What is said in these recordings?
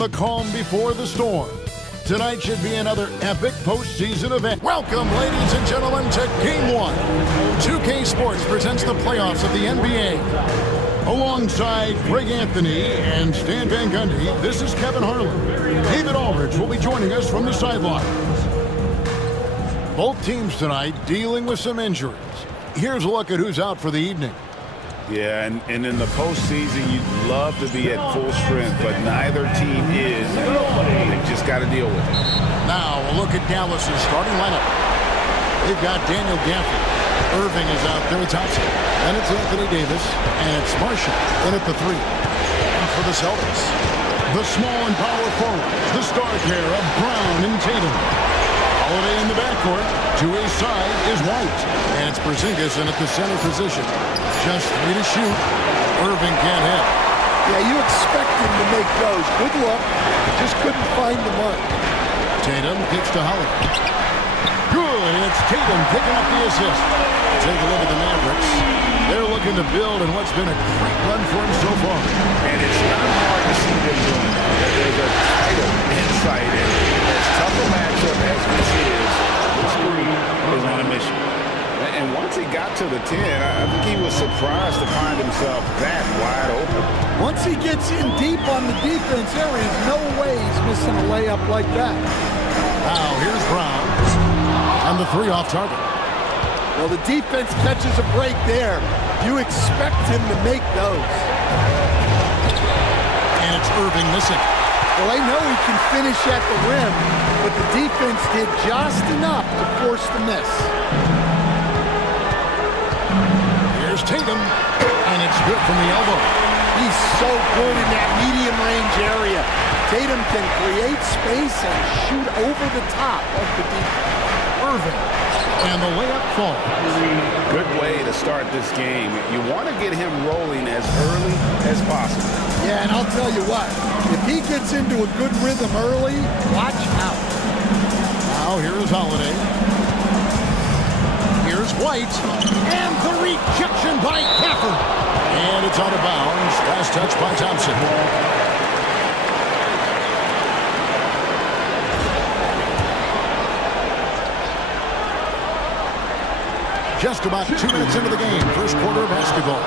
and the calm before the storm. Tonight should be another epic postseason event. Welcome, ladies and gentlemen, to Game 1. 2K Sports presents the playoffs of the NBA. Alongside Greg Anthony and Stan Van Gundy, this is Kevin Harlan. David Aldridge will be joining us from the sidelines. Both teams tonight dealing with some injuries. Here's a look at who's out for the evening. Yeah, and in the postseason, you'd love to be at full strength, but neither team is. They've just got to deal with it. Now, a look at Dallas's starting lineup. They've got Daniel Gafford. Irving is out there with Thompson. And it's Anthony Davis. And it's Marshall in at the 3. And for the Celtics, the small and power forwards, the star pair of Brown and Tatum. Holiday in the backcourt. To his side is White. And it's Porzingis in at the center position. Just 3 to shoot. Irving can't hit. Yeah, you expect him to make those. Good luck. Just couldn't find the mark. Tatum kicks to Holiday. Good, and it's Tatum picking up the assist. Take a look at the Mavericks. They're looking to build in what's been a great run for him so far. And it's not hard to see them doing that. There's a title insight in it. As tough a matchup as this is, this group is on a mission. And once he got to the 10, I think he was surprised to find himself that wide open. Once he gets in deep on the defense, there is no way he's missing a layup like that. Now, here's Brown. And the 3 off target. Well, the defense catches a break there. You expect him to make those. And it's Irving missing. Well, I know he can finish at the rim, but the defense did just enough to force the miss. Here's Tatum, and it's good from the elbow. He's so good in that medium range area. Tatum can create space and shoot over the top of the defense. Irving, and the layup falls. Good way to start this game. You want to get him rolling as early as possible. Yeah, and I'll tell you what, if he gets into a good rhythm early, watch out. Now here's Holiday. Here's White, and the rejection by Gafford. And it's out of bounds. Last touch by Thompson. Just about 2 minutes into the game, first quarter of basketball.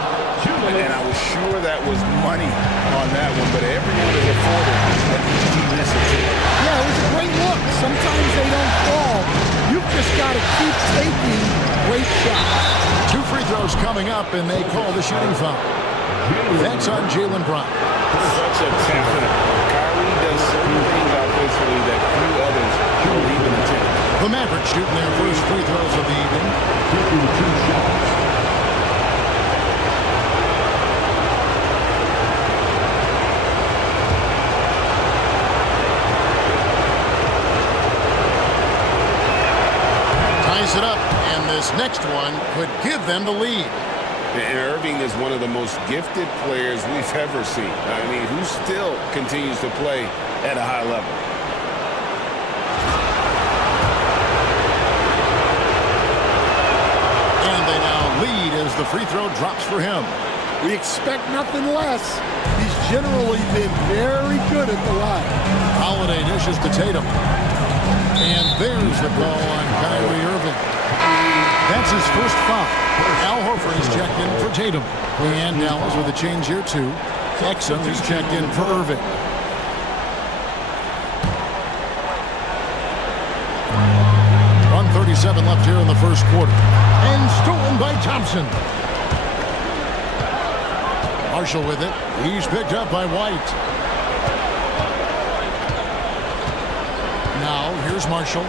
And I was sure that was money on that one, but everyone is afforded an easy miss or two. Yeah, it was a great look. Sometimes they don't fall. You've just got to keep taking great shots. 2 free throws coming up, and they call the shooting foul. That's on Jaylen Brown. Such a talent. Kyrie does certain things offensively that few others don't even attempt. The Mavericks shooting their first free throws of the evening. Taking 2 shots. Ties it up, and this next one could give them the lead. And Irving is one of the most gifted players we've ever seen. I mean, who still continues to play at a high level. And they now lead as the free throw drops for him. We expect nothing less. He's generally been very good at the line. Holiday dishes to Tatum. And there's the call on Kyrie Irving. That's his first foul. Al Horford is checked in for Tatum. And Dallas with a change here, too. Exum is checked in for Irving. .137 left here in the first quarter. And stolen by Thompson. Marshall with it. He's picked up by White. Now, here's Marshall.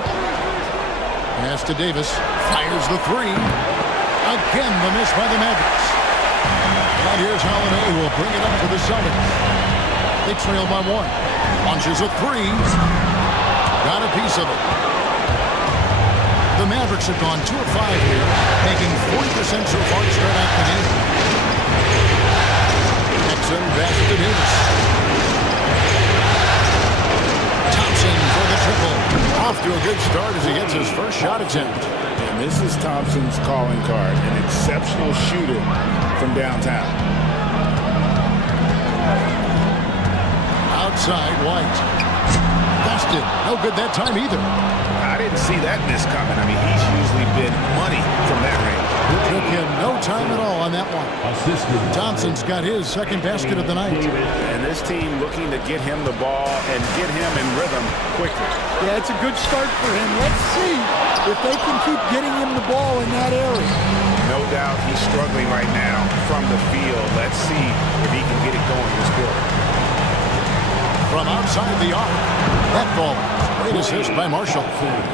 Pass to Davis. Fires the 3. Again, the miss by the Mavericks. And here's Holiday who will bring it up for the Celtics. They trail by 1. Launches a 3. Got a piece of it. The Mavericks have gone 2 of 5 here, making 40% so far to start out the game. Exum pass to Davis. Thompson for the triple. Off to a good start as he gets his first shot attempt. And this is Thompson's calling card, an exceptional shooter from downtown. side, White. Busted. No good that time either. I didn't see that miss coming. I mean, he's usually been money from that range. Took him no time at all on that one. Thompson's got his second basket of the night. And this team looking to get him the ball and get him in rhythm quickly. Yeah, it's a good start for him. Let's see if they can keep getting him the ball in that area. No doubt he's struggling right now from the field. Let's see if he can get it going this quarter. From outside the arc, that ball. Great assist by Marshall.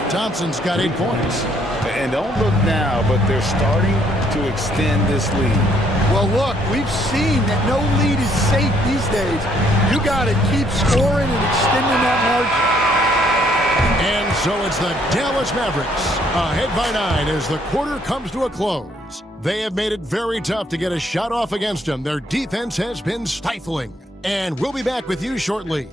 Thompson's got 8 points. And don't look now, but they're starting to extend this lead. Well, look, we've seen that no lead is safe these days. You got to keep scoring and extending that margin. And so it's the Dallas Mavericks ahead by 9 as the quarter comes to a close. They have made it very tough to get a shot off against them. Their defense has been stifling. And we'll be back with you shortly.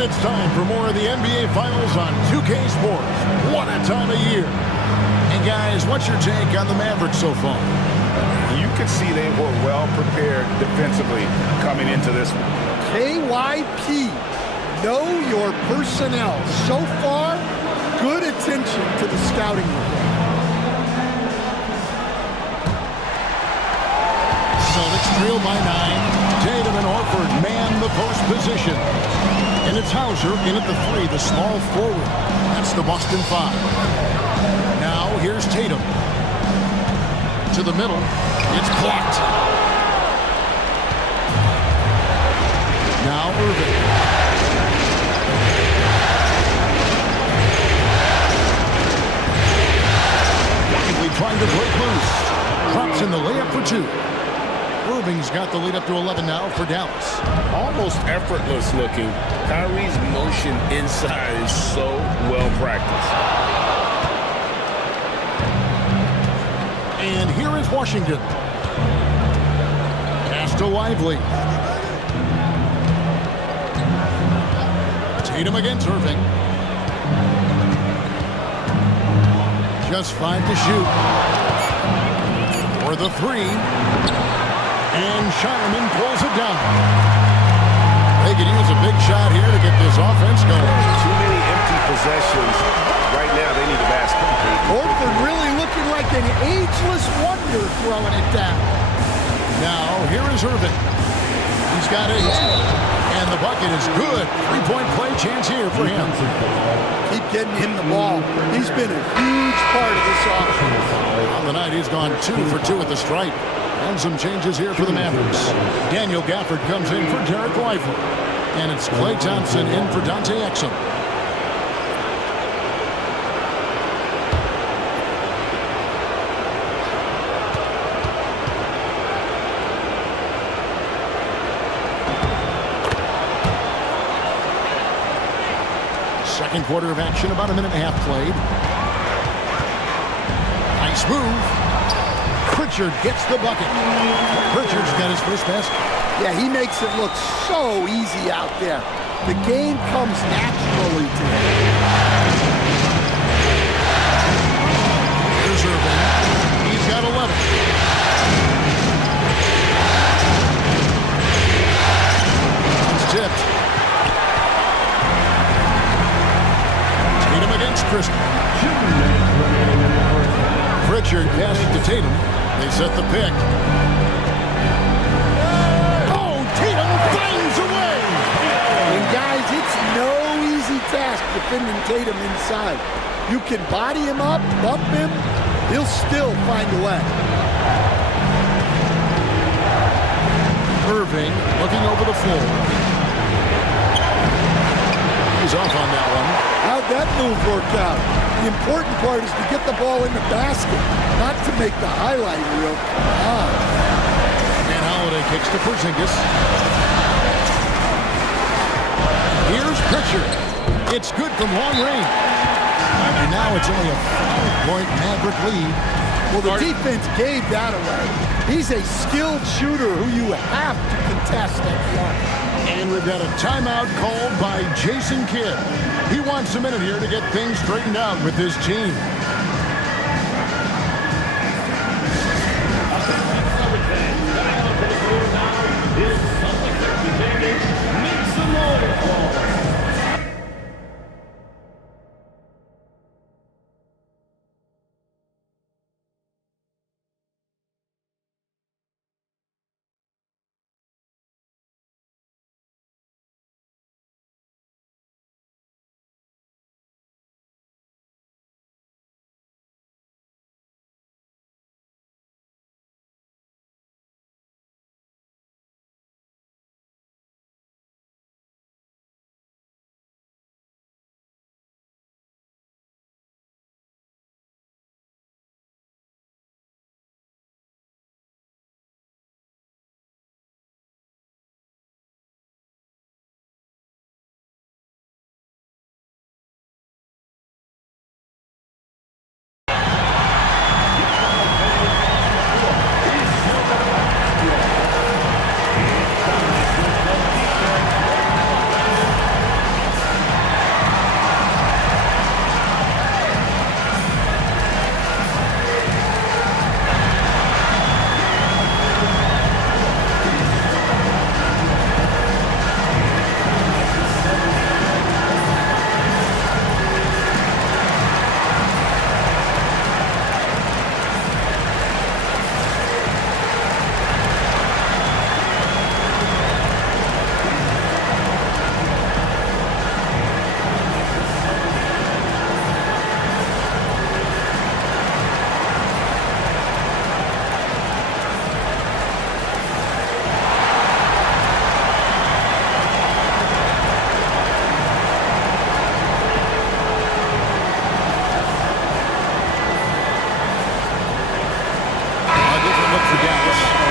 It's time for more of the NBA Finals on 2K Sports. What a time of year. And guys, what's your take on the Mavericks so far? You could see they were well prepared defensively coming into this one. KYP, know your personnel. So far, good attention to the scouting report. Celtics trail by 9. Tatum and Horford man the post position. And it's Hauser in at the 3, the small forward. That's the Boston 5. Now here's Tatum. To the middle. It's blocked. Now Irving. Lively trying to break loose. Drops in the layup for 2. Irving's got the lead up to 11 now for Dallas. Almost effortless looking. Kyrie's motion inside is so well practiced. And here is Washington. Pass to Lively. Tatum against Irving. Just 5 to shoot. For the 3. And Shireman pulls it down. They could use a big shot here to get this offense going. Too many empty possessions. Right now, they need a basket. Horford really looking like an ageless wonder throwing it down. Now, here is Irving. He's got 8. And the bucket is good. 3-point play chance here for him. Keep getting him the ball. He's been a huge part of this offense. On the night, he's gone 2 for 2 at the stripe. And some changes here for the Mavericks. Daniel Gafford comes in for Derek Lively. And it's Klay Thompson in for Dante Exum. Second quarter of action, about a minute and a half played. Nice move. Pritchard gets the bucket. Pritchard's got his first basket. Yeah, he makes it look so easy out there. The game comes naturally to him. Here's Irving. He's got 11. It's tipped. Tatum against Christie. Pritchard passes to Tatum. They set the pick. Oh, Tatum finds a way! And guys, it's no easy task defending Tatum inside. You can body him up, bump him, he'll still find a way. Irving looking over the floor. He's off on that one. How'd that move work out? The important part is to get the ball in the basket, not to make the highlight reel. And Holiday kicks to Porzingis. Here's Pritchard. It's good from long range. And now it's only a 5-point Maverick lead. Well, the defense gave that away. He's a skilled shooter who you have to contest at the arc. And we've got a timeout called by Jason Kidd. He wants a minute here to get things straightened out with his team. Make some noise.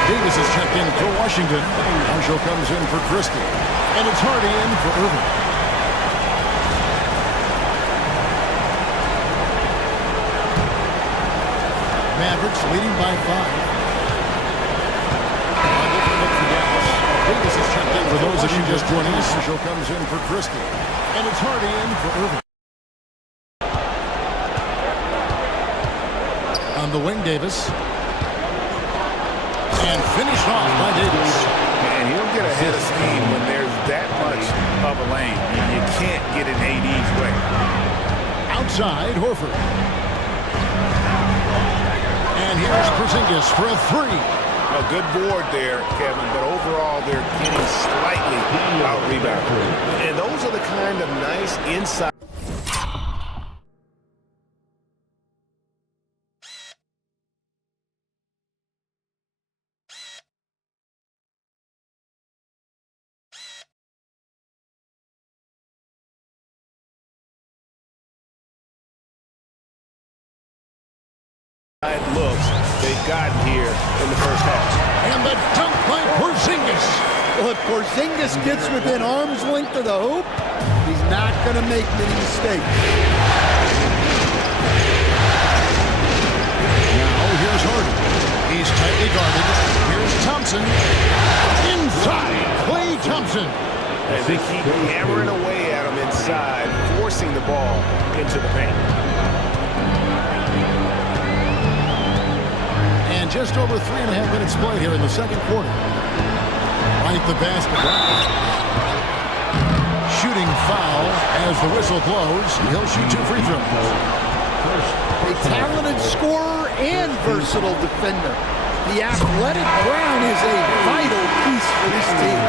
Davis is checked in for Washington. Marshall comes in for Christie. And it's Hardy in for Irving. Mavericks leading by 5. Davis is checked in for those of you just joining us. Marshall comes in for Christie. And it's Hardy in for Irving. On the wing, Davis. And finished off by Davis. And he'll get ahead of steam when there's that much of a lane. You can't get in AD's way. Outside, Horford. And here's Porzingis for a 3. A good board there, Kevin, but overall they're getting slightly out-rebounded. And those are the kind of nice inside. Looks they've gotten here in the first half. And the dunk by Porzingis. Well, if Porzingis gets within arm's length of the hoop, he's not going to make many mistakes. Now here's Harden. He's tightly guarded. Here's Thompson. Inside, Klay Thompson. And they keep hammering away at him inside, forcing the ball into the paint. And just over 3.5 minutes played here in the second quarter. Right the basket. Shooting foul as the whistle blows. He'll shoot 2 free throws. A talented scorer and versatile defender. The athletic Brown is a vital piece for this team.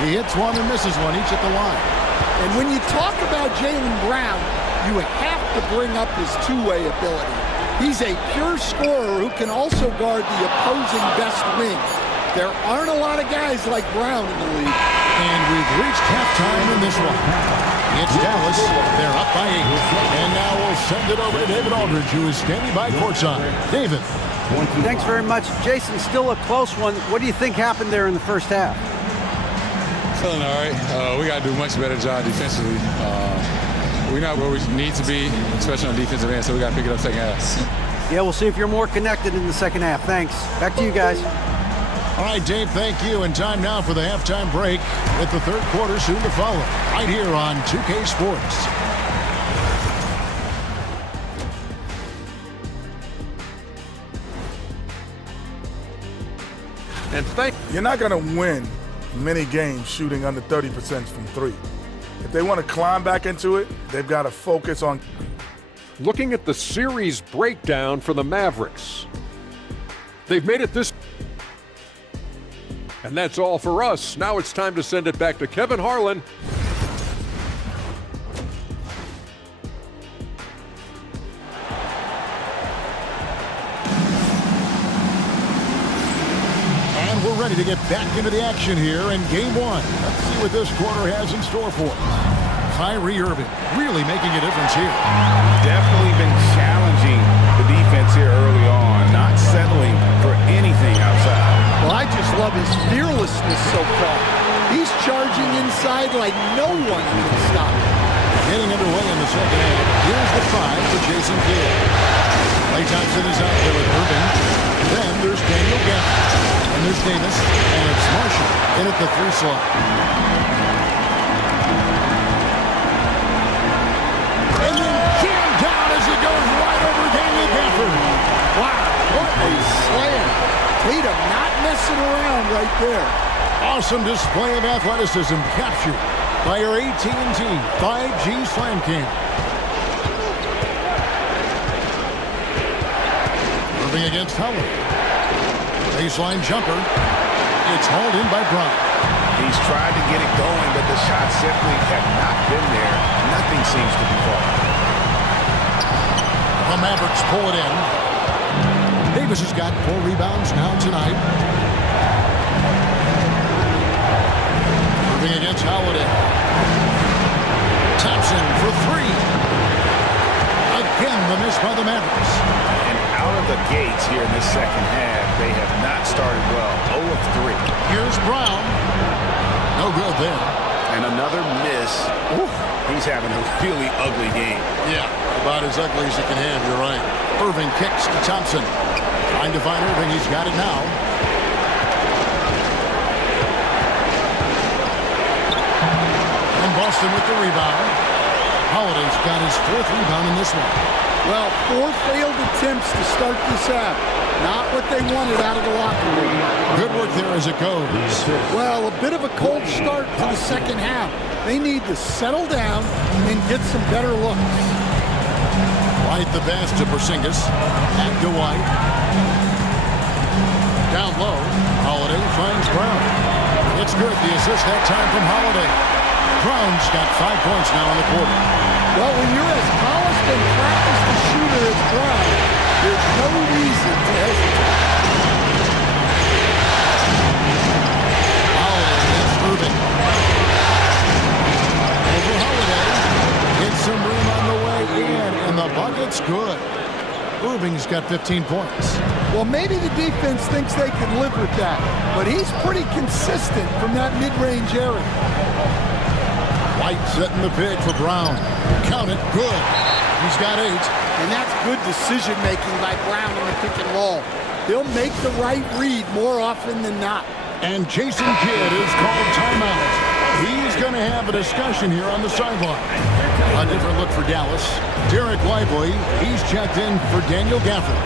He hits one and misses one, each at the line. And when you talk about Jaylen Brown, you have to bring up his two-way ability. He's a pure scorer who can also guard the opposing best wing. There aren't a lot of guys like Brown in the league. And we've reached halftime in this one. It's Dallas. They're up by 8. And now we'll send it over to David Aldridge, who is standing by courtside. David. Thanks very much. Jason, still a close one. What do you think happened there in the first half? Feeling all right. We got to do a much better job defensively. We're not where we need to be, especially on defensive end, so we got to pick it up second half. Yeah, we'll see if you're more connected in the second half. Thanks. Back to you guys. All right, Dave, thank you. And time now for the halftime break with the third quarter soon to follow. Right here on 2K Sports. You're not going to win many games shooting under 30% from three. If they want to climb back into it, they've got to focus on. Looking at the series breakdown for the Mavericks. They've made it this. And that's all for us. Now it's time to send it back to Kevin Harlan. And we're ready to get back into the action here in game one. Let's see what this quarter has in store for us. Kyrie Irving really making a difference here. Definitely been challenging the defense here early on, not settling for anything outside. Well, I just love his fearlessness so far. He's charging inside like no one can stop him. Getting underway in the second half. Here's the five for Jason Kidd. Klay Thompson is out there with Irving. Then there's Daniel Gafford. And there's Davis. And it's Marshall in at the three slot. And then jammed down as he goes right over Daniel Gafford. Wow, what a slam. Tatum not messing around right there. Awesome display of athleticism captured by our AT&T 5G Slam Cam. Irving against Howard. Baseline jumper. It's hauled in by Brown. He's tried to get it going, but the shots simply have not been there. Nothing seems to be falling. The Mavericks pull it in. Davis has got 4 rebounds now tonight. Irving against Holiday. Thompson for 3. Again, the miss by the Mavericks. And out of the gates here in this second half, they have not started well. 0 of 3. Here's Brown. No good there. And another miss. Ooh, he's having a really ugly game. Yeah, about as ugly as you can have, you're right. Irving kicks to Thompson. Trying to find Irving, he's got it now. And Boston with the rebound. Holiday's got his 4th rebound in this one. Well, 4 failed attempts to start this half. Not what they wanted out of the locker room. Good work there as it goes. Well, a bit of a cold start to the second half. They need to settle down and get some better looks. White the pass to Porzingis. Back to White. Down low. Holiday finds Brown. It's good. The assist that time from Holiday. Brown's got 5 points now in the quarter. Well, when you're as polished and practiced a shooter as Brown, there's no reason to hesitate. Holiday against Irving. Over Holiday. Gets some room on the way in, and the bucket's good. Irving's got 15 points. Well, maybe the defense thinks they can live with that, but he's pretty consistent from that mid-range area. White setting the pick for Brown. Count it. Good. He's got 8. And that's good decision-making by Brown in the pick and roll. He'll make the right read more often than not. And Jason Kidd is called timeout. He's going to have a discussion here on the sideline. A different look for Dallas. Derek Lively, he's checked in for Daniel Gafford.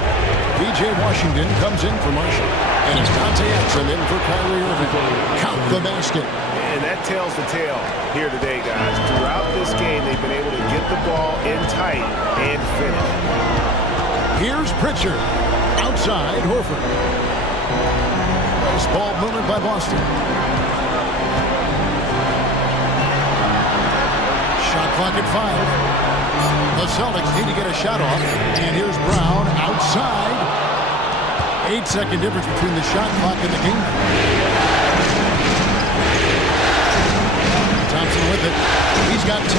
P.J. Washington comes in for Marshall. And it's Dante Exum in for Kyrie Irving. Count the basket. And that tells the tale here today, guys. Throughout this game, they've been able to get the ball in tight and finish. Here's Pritchard. Outside, Horford. Nice ball movement by Boston. Shot clock at 5. The Celtics need to get a shot off. And here's Brown outside. 8-second difference between the shot clock and the game. Thompson with it. He's got 10.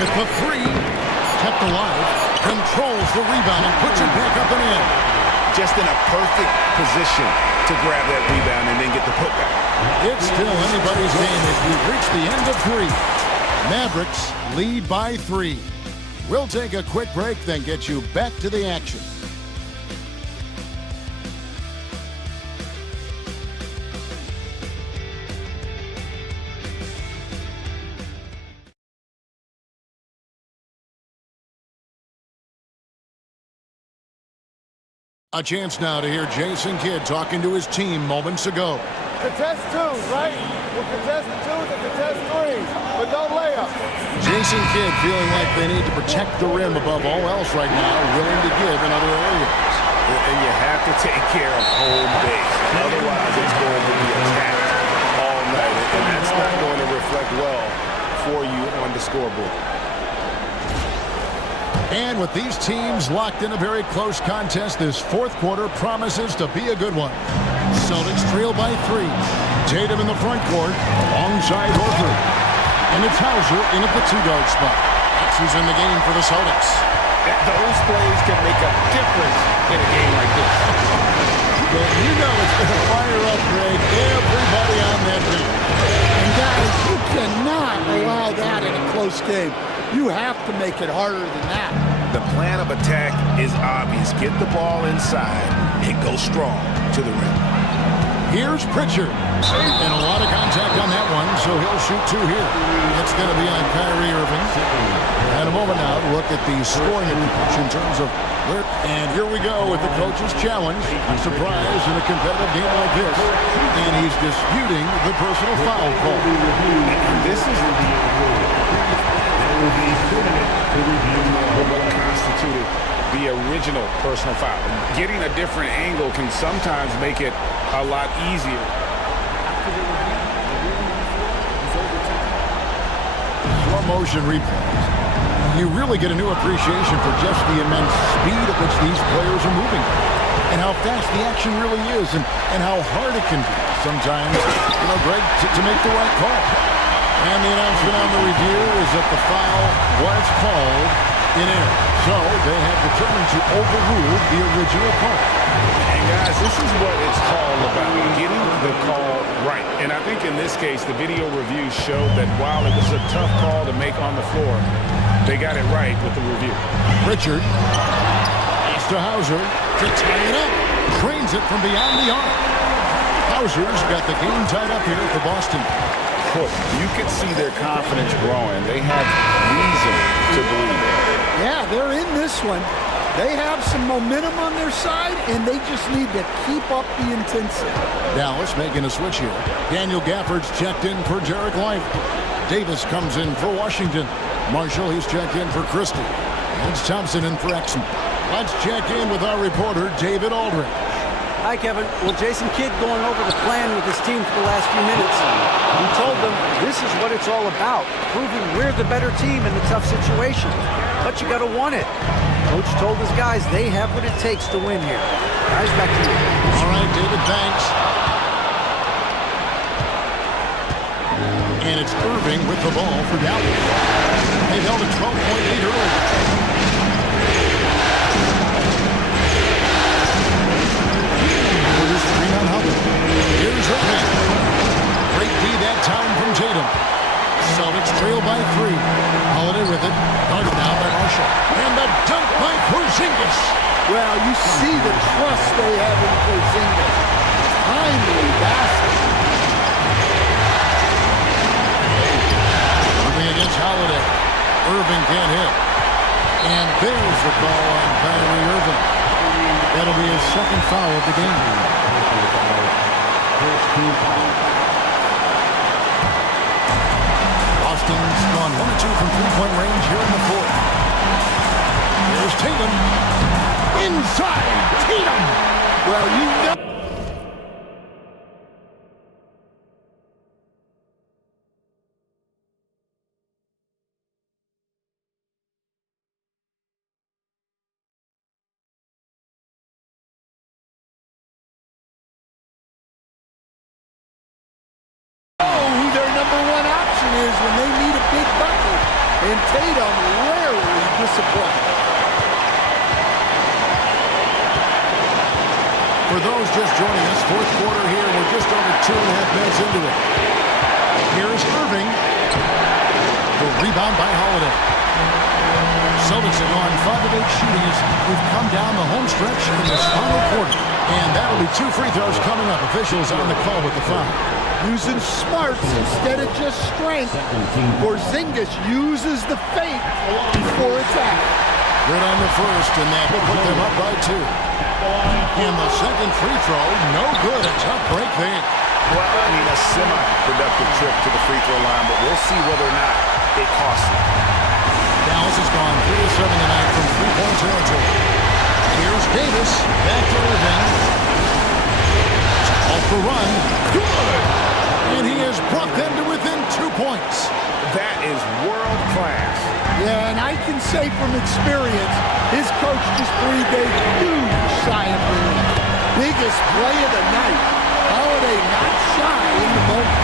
with the three. Kept alive. Controls the rebound and puts it back up and in. Just in a perfect position to grab that rebound and then get the putback. It's still anybody's game as we've reached the end of three. Mavericks lead by 3. We'll take a quick break, then get you back to the action. A chance now to hear Jason Kidd talking to his team moments ago. Contest twos, right? We'll contest the twos and contest threes, but don't lay up. Jason Kidd feeling like they need to protect the rim above all else right now, willing to give in other areas. And you have to take care of home base. Otherwise, it's going to be attacked all night, and that's not going to reflect well for you on the scoreboard. And with these teams locked in a very close contest, this fourth quarter promises to be a good one. Celtics trail by 3. Tatum in the front court alongside Horford. And it's Hauser in at the 2-guard spot. X is in the game for the Celtics. Those plays can make a difference in a game like this. Well, you know it's going to fire up, Greg, everybody on that team. And guys, you cannot allow that in a close game. You have to make it harder than that. The plan of attack is obvious. Get the ball inside and go strong to the rim. Here's Pritchard. And a lot of contact on that one, so he'll shoot 2 here. It's going to be on Kyrie Irving. And a moment now to look at the scoring advantage in terms of where. And here we go with the coach's challenge. A surprise in a competitive game like this. And he's disputing the personal foul call. This is what constituted the original personal foul. Getting a different angle can sometimes make it a lot easier. Slow motion replays. You really get a new appreciation for just the immense speed at which these players are moving. And how fast the action really is and how hard it can be sometimes, Greg, to make the right call. And the announcement on the review is that the foul was called in error. So they have determined to overrule the original call. And guys, this is what it's all about, getting the call right. And I think in this case, the video review showed that while it was a tough call to make on the floor, they got it right with the review. Richard pass to Hauser to tie it up. Trains it from beyond the arc. Hauser's got the game tied up here for Boston. You can see their confidence growing. They have reason to believe. Yeah, they're in this one. They have some momentum on their side, and they just need to keep up the intensity. Dallas making a switch here. Daniel Gafford's checked in for Derek White. Davis comes in for Washington. Marshall, he's checked in for Christie. It's Thompson in for Exum. Let's check in with our reporter, David Aldridge. Hi, Kevin. Well, Jason Kidd going over the plan with his team for the last few minutes. He told them this is what it's all about, proving we're the better team in the tough situation. But you got to want it. Coach told his guys they have what it takes to win here. Guys, back to you. All right, David, thanks. And it's Irving with the ball for Dallas. They held a 12-point lead early. Here's Irving. Great D that time from Tatum. Celtics trail by 3. Holiday with it. Guarded now by Marshall. And the dunk by Porzingis. Well, you see the trust they have in Porzingis. Timely basket. Irving against Holiday. Irving can't hit. And there's the call on Kyrie Irving. That'll be his second foul of the game. Boston's gone 1 of 2 from three-point range here in the fourth. Here's Tatum. Inside, Tatum. Well, you know. Who their number one option is when they need a big bucket. and Tatum rarely disappoints. For those just joining us, fourth quarter here. We're just over 2.5 minutes into it. Here's Irving. The rebound by Holiday. Celtics have gone 5 of 8 shooting as we've come down the home stretch in this final quarter. And that'll be 2 free throws coming up. Officials on the call with the foul. Using smarts instead of just strength. Porzingis uses the feint before attack. Good on the first, and that will put them up by 2. And the second free throw, no good. A tough break there. Well, I mean, a semi-productive trip to the free throw line, but we'll see whether or not it costs them. Dallas has gone 3 of 7 tonight from three-point territory. Here's Davis, back to Irving. Off the run, good! And he has brought them to within 2 points. That is world class. Yeah, and I can say from experience, his coach just breathed a huge sigh of relief. Biggest play of the night. Holiday not shy in the moment.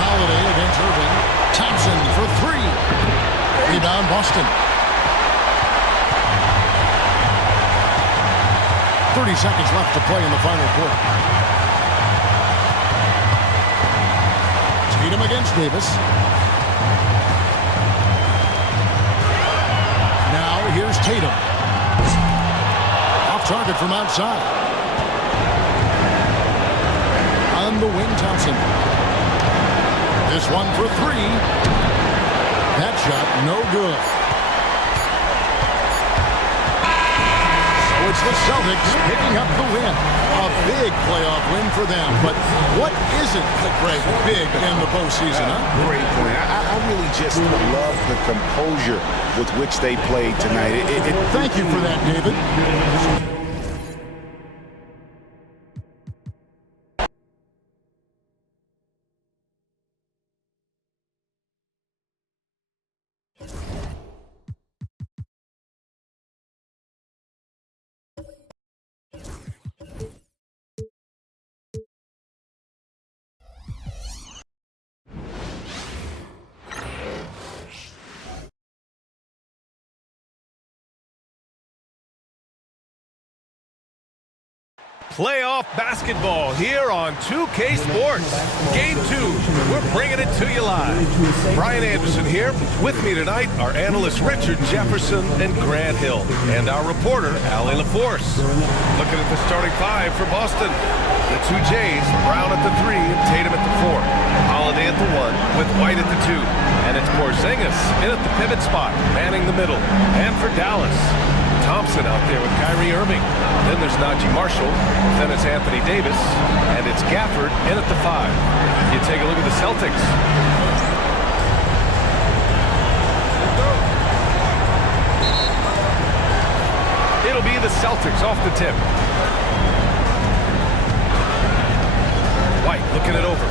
Holiday against Irving. Thompson for 3. Rebound Boston. 30 seconds left to play in the final quarter. Tatum against Davis. Now here's Tatum. Off target from outside. On the wing, Thompson. This one for 3. That shot no good. So it's the Celtics picking up the win. A big playoff win for them. But what isn't, Greg, big in the postseason, huh? Great point. I really just love the composure with which they played tonight. Thank you for that, David. Playoff basketball here on 2K Sports. Game 2, we're bringing it to you live. Brian Anderson here. With me tonight are analysts Richard Jefferson and Grant Hill, and our reporter, Allie LaForce. Looking at the starting 5 for Boston. The 2 Jays, Brown at the 3 and Tatum at the 4. Holiday at the 1 with White at the 2. And it's Porzingis in at the pivot spot, manning the middle. And for Dallas, Thompson out there with Kyrie Irving. Then there's Najee Marshall. Then it's Anthony Davis. And it's Gafford in at the 5. You take a look at the Celtics. It'll be the Celtics off the tip. White looking it over.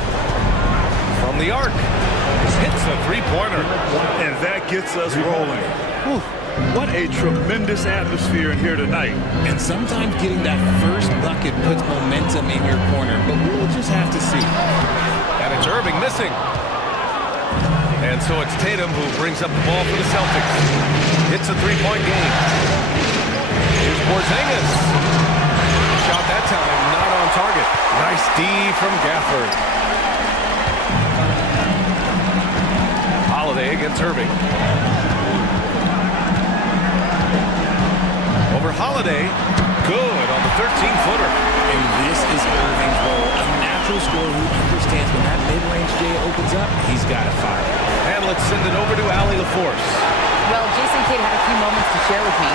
From the arc. Hits a three-pointer. And that gets us rolling. Whew. What a tremendous atmosphere in here tonight. And sometimes getting that first bucket puts momentum in your corner, but we'll just have to see. And it's Irving missing. And so it's Tatum who brings up the ball for the Celtics. It's a three-point game. Here's Porzingis. Shot that time, not on target. Nice D from Gafford. Holiday against Irving. Over Holiday, good on the 13-footer. And this is Irving's role, a natural scorer who understands when that mid-range J opens up, he's got to fire. And let's send it over to Allie LaForce. Well, Jason Kidd had a few moments to share with me.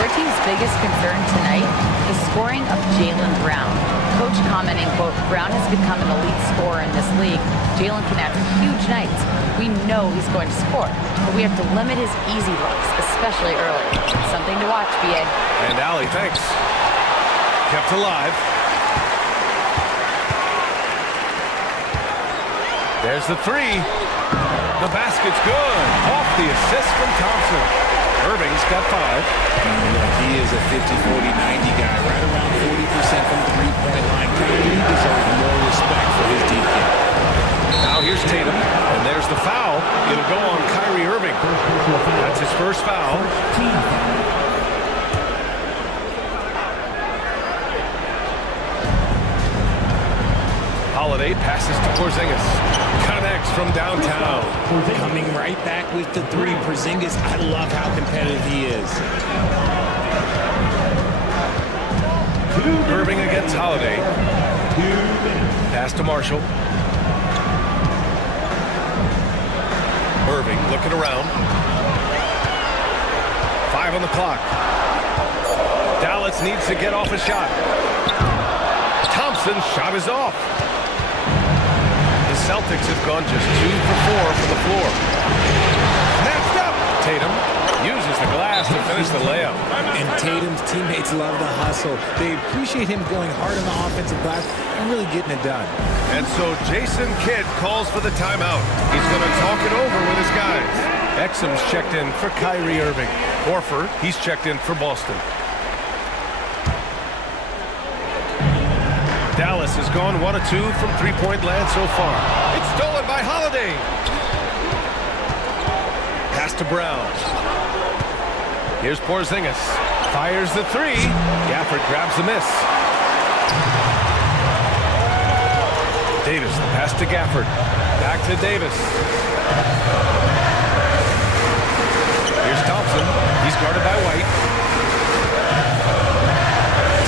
Their team's biggest concern tonight, the scoring of Jaylen Brown. Coach commenting, quote, Brown has become an elite scorer in this league. Jaylen can have huge nights. We know he's going to score, but we have to limit his easy looks, especially early. Something to watch, B.A. And Allie, thanks. Kept alive. There's the 3. The basket's good. Off the assist from Thompson. Irving's got 5. He is a 50-40-90 guy, right around 40% from the three-point line. He deserves more respect for his deep game. Now here's Tatum. And there's the foul. It'll go on Kyrie Irving. That's his first foul. Holiday passes to Porzingis. Connects from downtown. Coming right back with the three. Porzingis, I love how competitive he is. Irving against Holiday. Pass to Marshall. Irving looking around. 5 on the clock. Dallas needs to get off a shot. Thompson's shot is off. The Celtics have gone just 2 for 4 from the floor. Snatched up. Tatum uses the glass to finish the layup. And Tatum's teammates love the hustle. They appreciate him going hard on the offensive glass and really getting it done. And so Jason Kidd calls for the timeout. He's going to talk it over with his guys. Exum's checked in for Kyrie Irving. Horford, he's checked in for Boston. Dallas has gone 1 of 2 from three-point land so far. It's stolen by Holiday. Pass to Brown. Here's Porzingis. Fires the three. Gafford grabs the miss. Davis, the pass to Gafford. Back to Davis. Here's Thompson. He's guarded by White.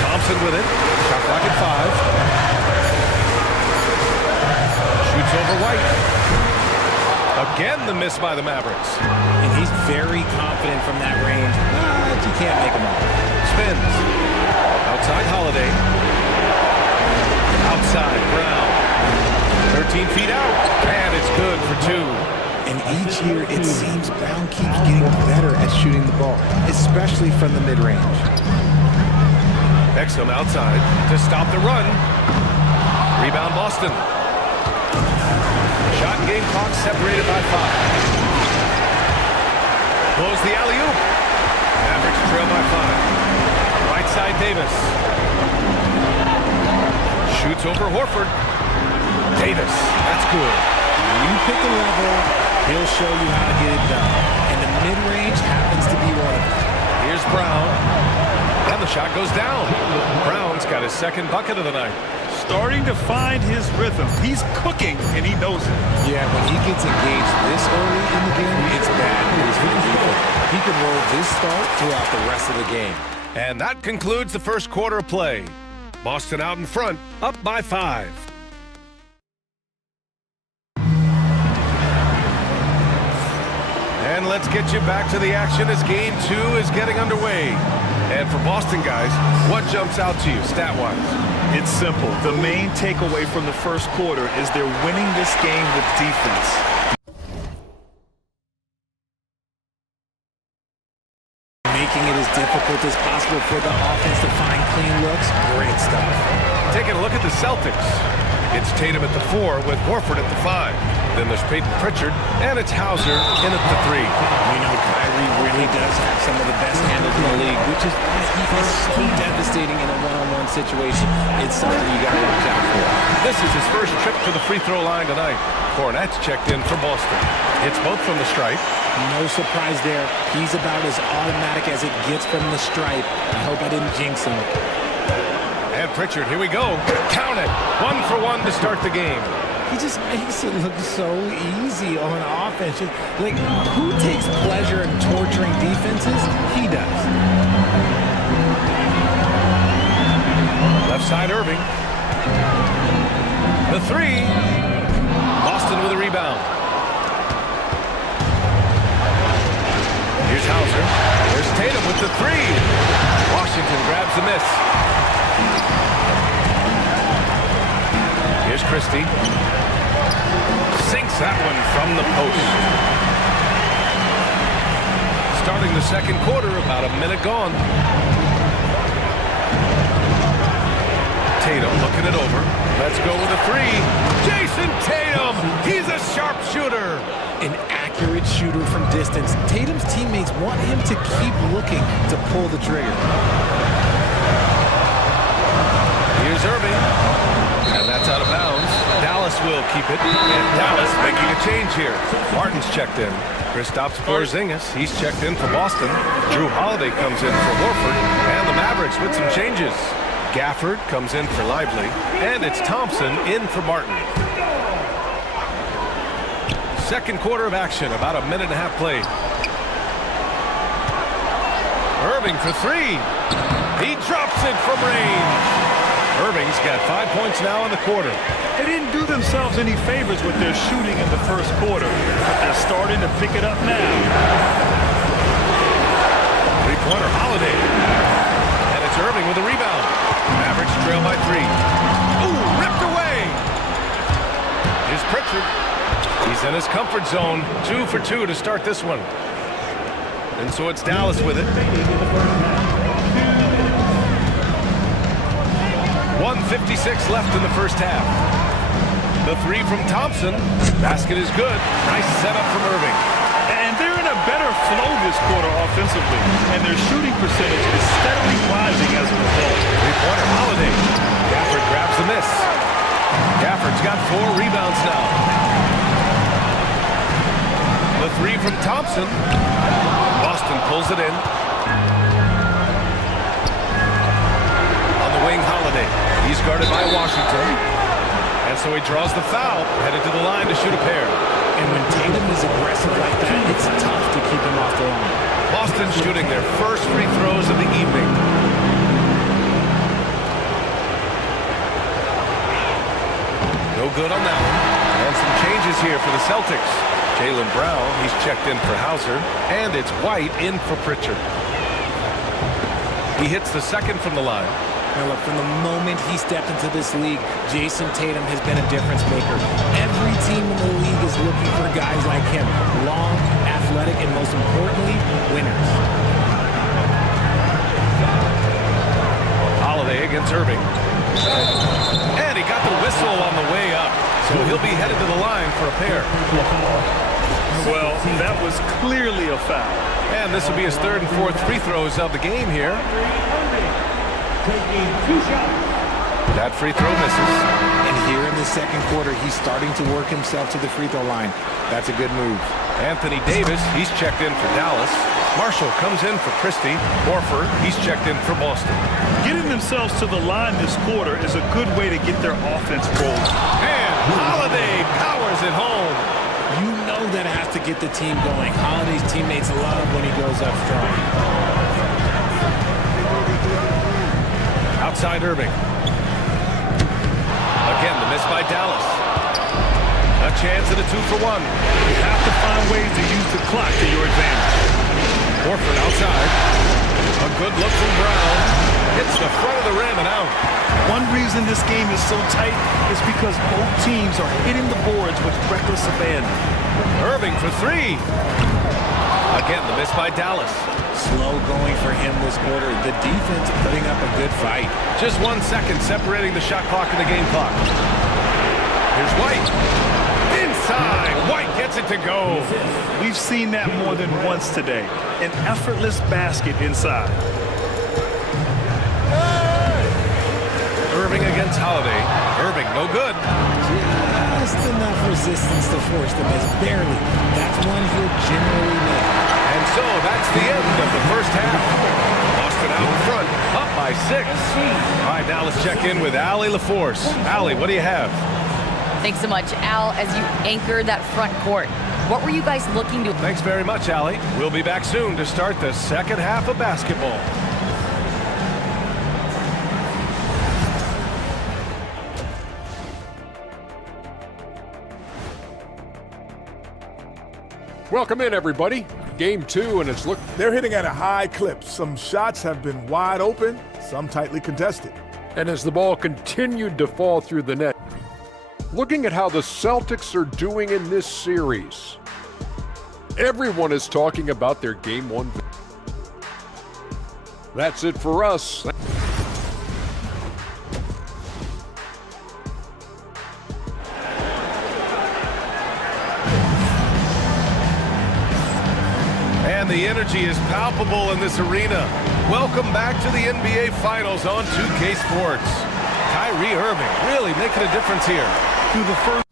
Thompson with it. Shot clock at 5. Shoots over White. Again, the miss by the Mavericks. And he's very confident from that range, but you can't make him all. Spins. Outside Holiday. Outside Brown. 13 feet out. And it's good for 2. And each year, it seems Brown keeps getting better at shooting the ball, especially from the mid-range. Exum outside to stop the run. Rebound Boston. Shot and game clock separated by 5. Blows the alley-oop. Mavericks trail by 5. Right side Davis. Shoots over Horford. Davis. That's good. You pick a level, he'll show you how to get it done. And the mid-range happens to be one of them. Here's Brown. And the shot goes down. Brown's got his second bucket of the night. Starting to find his rhythm. He's cooking, and he knows it. Yeah, when he gets engaged this early in the game, it's bad news for the defense. He can roll this start throughout the rest of the game. And that concludes the first quarter of play. Boston out in front, up by 5. And let's get you back to the action as game 2 is getting underway. And for Boston guys, what jumps out to you stat-wise? It's simple. The main takeaway from the first quarter is they're winning this game with defense. Making it as difficult as possible for the offense to find clean looks. Great stuff. Taking a look at the Celtics. It's Tatum at the 4 with Horford at the 5. Then there's Peyton Pritchard, and it's Hauser in at the 3. We know Kyrie really does have some of the best handles in the league, which is why he is so devastating in a one-on-one situation. It's something you got to watch out for. This is his first trip to the free throw line tonight. Cornette's checked in for Boston. Hits both from the stripe. No surprise there. He's about as automatic as it gets from the stripe. I hope I didn't jinx him. And Pritchard, here we go. Count it. 1 for 1 to start the game. He just makes it look so easy on offense. Like, who takes pleasure in torturing defenses? He does. Left side Irving. The 3. Boston with a rebound. Here's Hauser. There's Tatum with the 3. Washington grabs the miss. Here's Christie. Sinks that one from the post. Starting the second quarter, about a minute gone. Tatum looking it over. Let's go with a 3. Jason Tatum! He's a sharpshooter! An accurate shooter from distance. Tatum's teammates want him to keep looking to pull the trigger. Here's Irving. And that's out of bounds. Dallas will keep it. And Dallas making a change here. Martin's checked in. Kristaps Porzingis, he's checked in for Boston. Drew Holiday comes in for Horford. And the Mavericks with some changes. Gafford comes in for Lively. And it's Thompson in for Martin. Second quarter of action, about a minute and a half played. Irving for three. He drops it from range. Irving's got 5 points now in the quarter. They didn't do themselves any favors with their shooting in the first quarter, but they're starting to pick it up now. Three-pointer Holiday. And it's Irving with a rebound. Mavericks trail by three. Ooh, ripped away. Here's Pritchard. He's in his comfort zone. 2 for 2 to start this one. And so it's Dallas with it. 1:56 left in the first half. The three from Thompson. Basket is good. Nice setup from Irving. And they're in a better flow this quarter offensively. And their shooting percentage is steadily rising as a result. Three-pointer Holiday. Gafford grabs the miss. Gafford's got 4 rebounds now. The three from Thompson. Boston pulls it in. On the wing, Holiday. He's guarded by Washington. And so he draws the foul, headed to the line to shoot a pair. And when Tatum is aggressive like that, it's tough to keep him off the line. Boston shooting their first free throws of the evening. No good on that one. And some changes here for the Celtics. Jaylen Brown, he's checked in for Hauser. And it's White in for Pritchard. He hits the second from the line. Now look, from the moment he stepped into this league, Jason Tatum has been a difference maker. Every team in the league is looking for guys like him. Long, athletic, and most importantly, winners. Holiday against Irving. And he got the whistle on the way up. So he'll be headed to the line for a pair. Well, that was clearly a foul. And this will be his third and fourth free throws of the game here. That free throw misses. And here in the second quarter, he's starting to work himself to the free throw line. That's a good move. Anthony Davis, he's checked in for Dallas. Marshall comes in for Christie. Horford, he's checked in for Boston. Getting themselves to the line this quarter is a good way to get their offense rolling. And Holiday powers it home. You know that has to get the team going. Holiday's teammates love when he goes up strong. Outside Irving. Again, the miss by Dallas. A chance at a 2 for 1. You have to find ways to use the clock to your advantage. Horford outside. A good look from Brown. Hits the front of the rim and out. One reason this game is so tight is because both teams are hitting the boards with reckless abandon. Irving for three. Again, the miss by Dallas. Slow going for him this quarter. The defense putting up a good fight. Just 1 second separating the shot clock and the game clock. Here's White. Inside. White gets it to go. We've seen that more than once today. An effortless basket inside. Irving against Holiday. Irving, no good. Just enough resistance to force the miss. Barely. That's one he'll generally make. And so that's the end of the first half. Boston out in front, up by 6. All right, now let's check in with Allie LaForce. Allie, what do you have? Thanks so much, Al, as you anchor that front court. What were you guys looking to? Thanks very much, Allie. We'll be back soon to start the second half of basketball. Welcome in, everybody. Game 2, and it's They're hitting at a high clip. Some shots have been wide open, some tightly contested. And as the ball continued to fall through the net, looking at how the Celtics are doing in this series, everyone is talking about their Game 1. That's it for us. And the energy is palpable in this arena. Welcome back to the NBA Finals on 2K Sports. Kyrie Irving really making a difference here. Through the first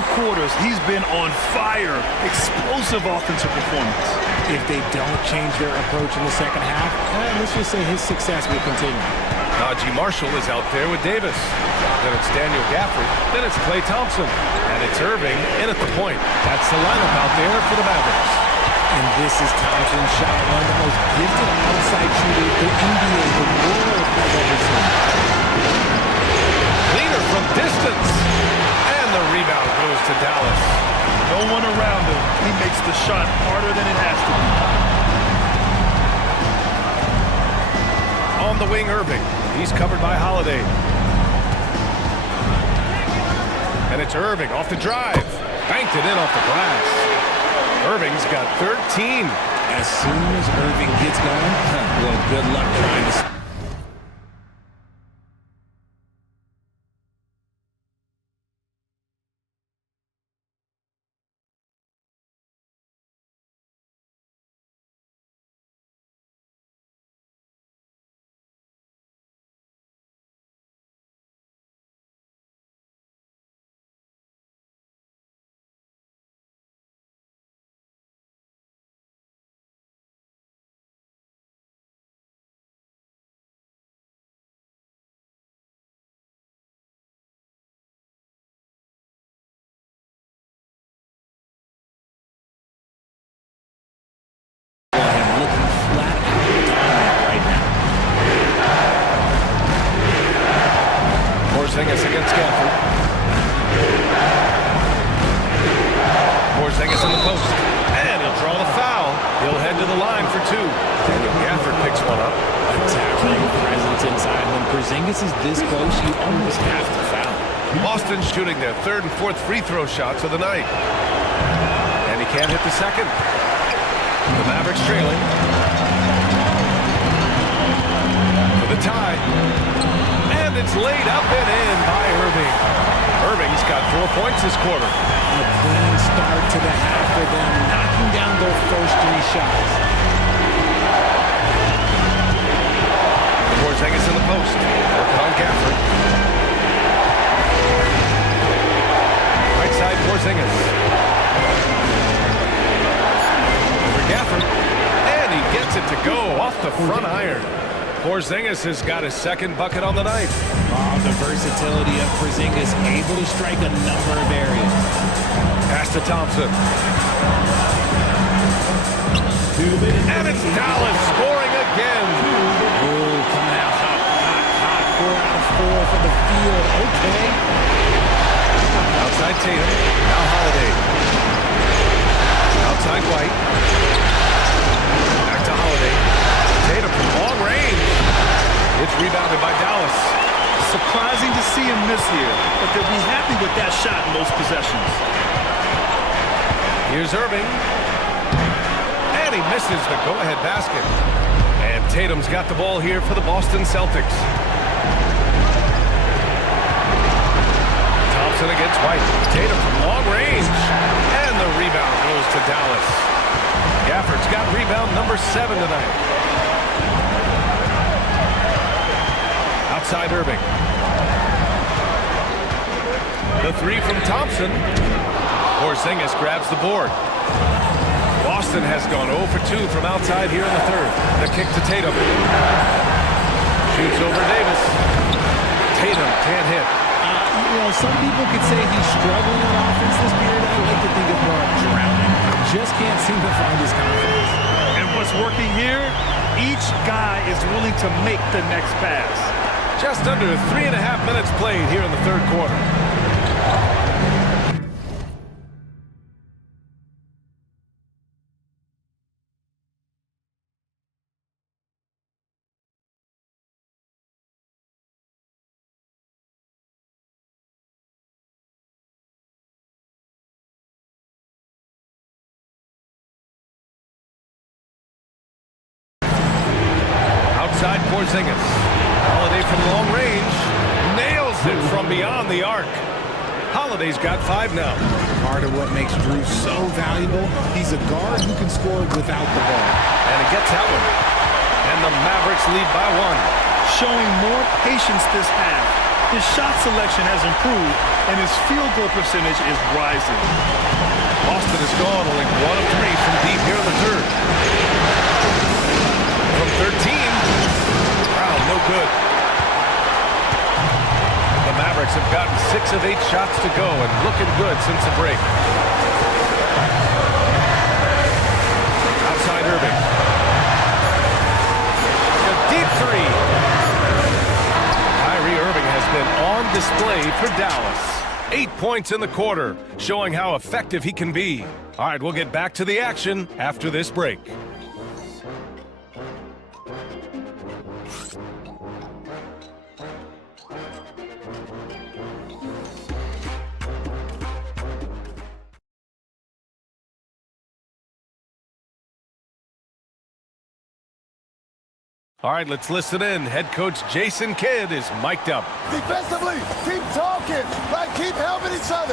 2 quarters, he's been on fire. Explosive offensive performance. If they don't change their approach in the second half, let's just say his success will continue. Najee Marshall is out there with Davis. Then it's Daniel Gafford. Then it's Klay Thompson. And it's Irving in at the point. That's the lineup out there for the Mavericks. And this is Thompson's shot, one of the most gifted outside shooters the NBA, the world has ever seen. Leader from distance. And the rebound goes to Dallas. No one around him. He makes the shot harder than it has to be. On the wing, Irving. He's covered by Holiday. And it's Irving off the drive. Banked it in off the glass. Irving's got 13. As soon as Irving gets going, well, good luck trying to... Porzingis against Gafford. Porzingis in the post. And he'll draw the foul. He'll head to the line for 2. Daniel Gafford picks one up. Attacking presence inside. When Porzingis is this close, you almost have to foul. Boston shooting their 3rd and 4th free throw shots of the night. And he can't hit the second. The Mavericks trailing. For the tie. And it's laid up and in by Irving. Irving's got 4 points this quarter. A clean start to the half for them, knocking down their first 3 shots. Porzingis in the post. Working on Gafford. Right side, Porzingis. For Gafford. And he gets it to go off the front iron. Porzingis has got his 2nd bucket on the night. Oh, the versatility of Porzingis, able to strike a number of areas. Pass to Thompson. And it's Dallas scoring again. Oh, coming out hot. 4 out of 4 for the field. Okay. Outside Tatum. Now Holiday. Outside White. Back to Holiday. Tatum from long range. It's rebounded by Dallas. Surprising to see him miss here, but they'll be happy with that shot in most possessions. Here's Irving. And he misses the go-ahead basket. And Tatum's got the ball here for the Boston Celtics. Thompson against White. Tatum from long range. And the rebound goes to Dallas. Gafford's got rebound number 7 tonight. Outside Irving. The 3 from Thompson. Porzingis grabs the board. Boston has gone 0 for 2 from outside here in the 3rd. The kick to Tatum. Shoots over Davis. Tatum can't hit. Some people could say he's struggling on offense this period. I like to think of more drowning. Just can't seem to find his confidence. And what's working here, each guy is willing to make the next pass. Just under 3.5 minutes played here in the 3rd quarter. Outside Porzingis. Holiday from long range. Nails it from beyond the arc. Holiday's got 5 now. Part of what makes Drew so valuable, he's a guard who can score without the ball. And he gets that one. And the Mavericks lead by 1. Showing more patience this half. his shot selection has improved, and his field goal percentage is rising. Boston has gone only 1 of 3 from deep here in the third. From 13, Brown, no good. The Mavericks have gotten 6 of 8 shots to go and looking good since the break. Outside Irving. A deep three. Kyrie Irving has been on display for Dallas. 8 points in the quarter, showing how effective he can be. All right, we'll get back to the action after this break. All right, let's listen in. Head coach Jason Kidd is mic'd up. Defensively, keep talking. Like, keep helping each other.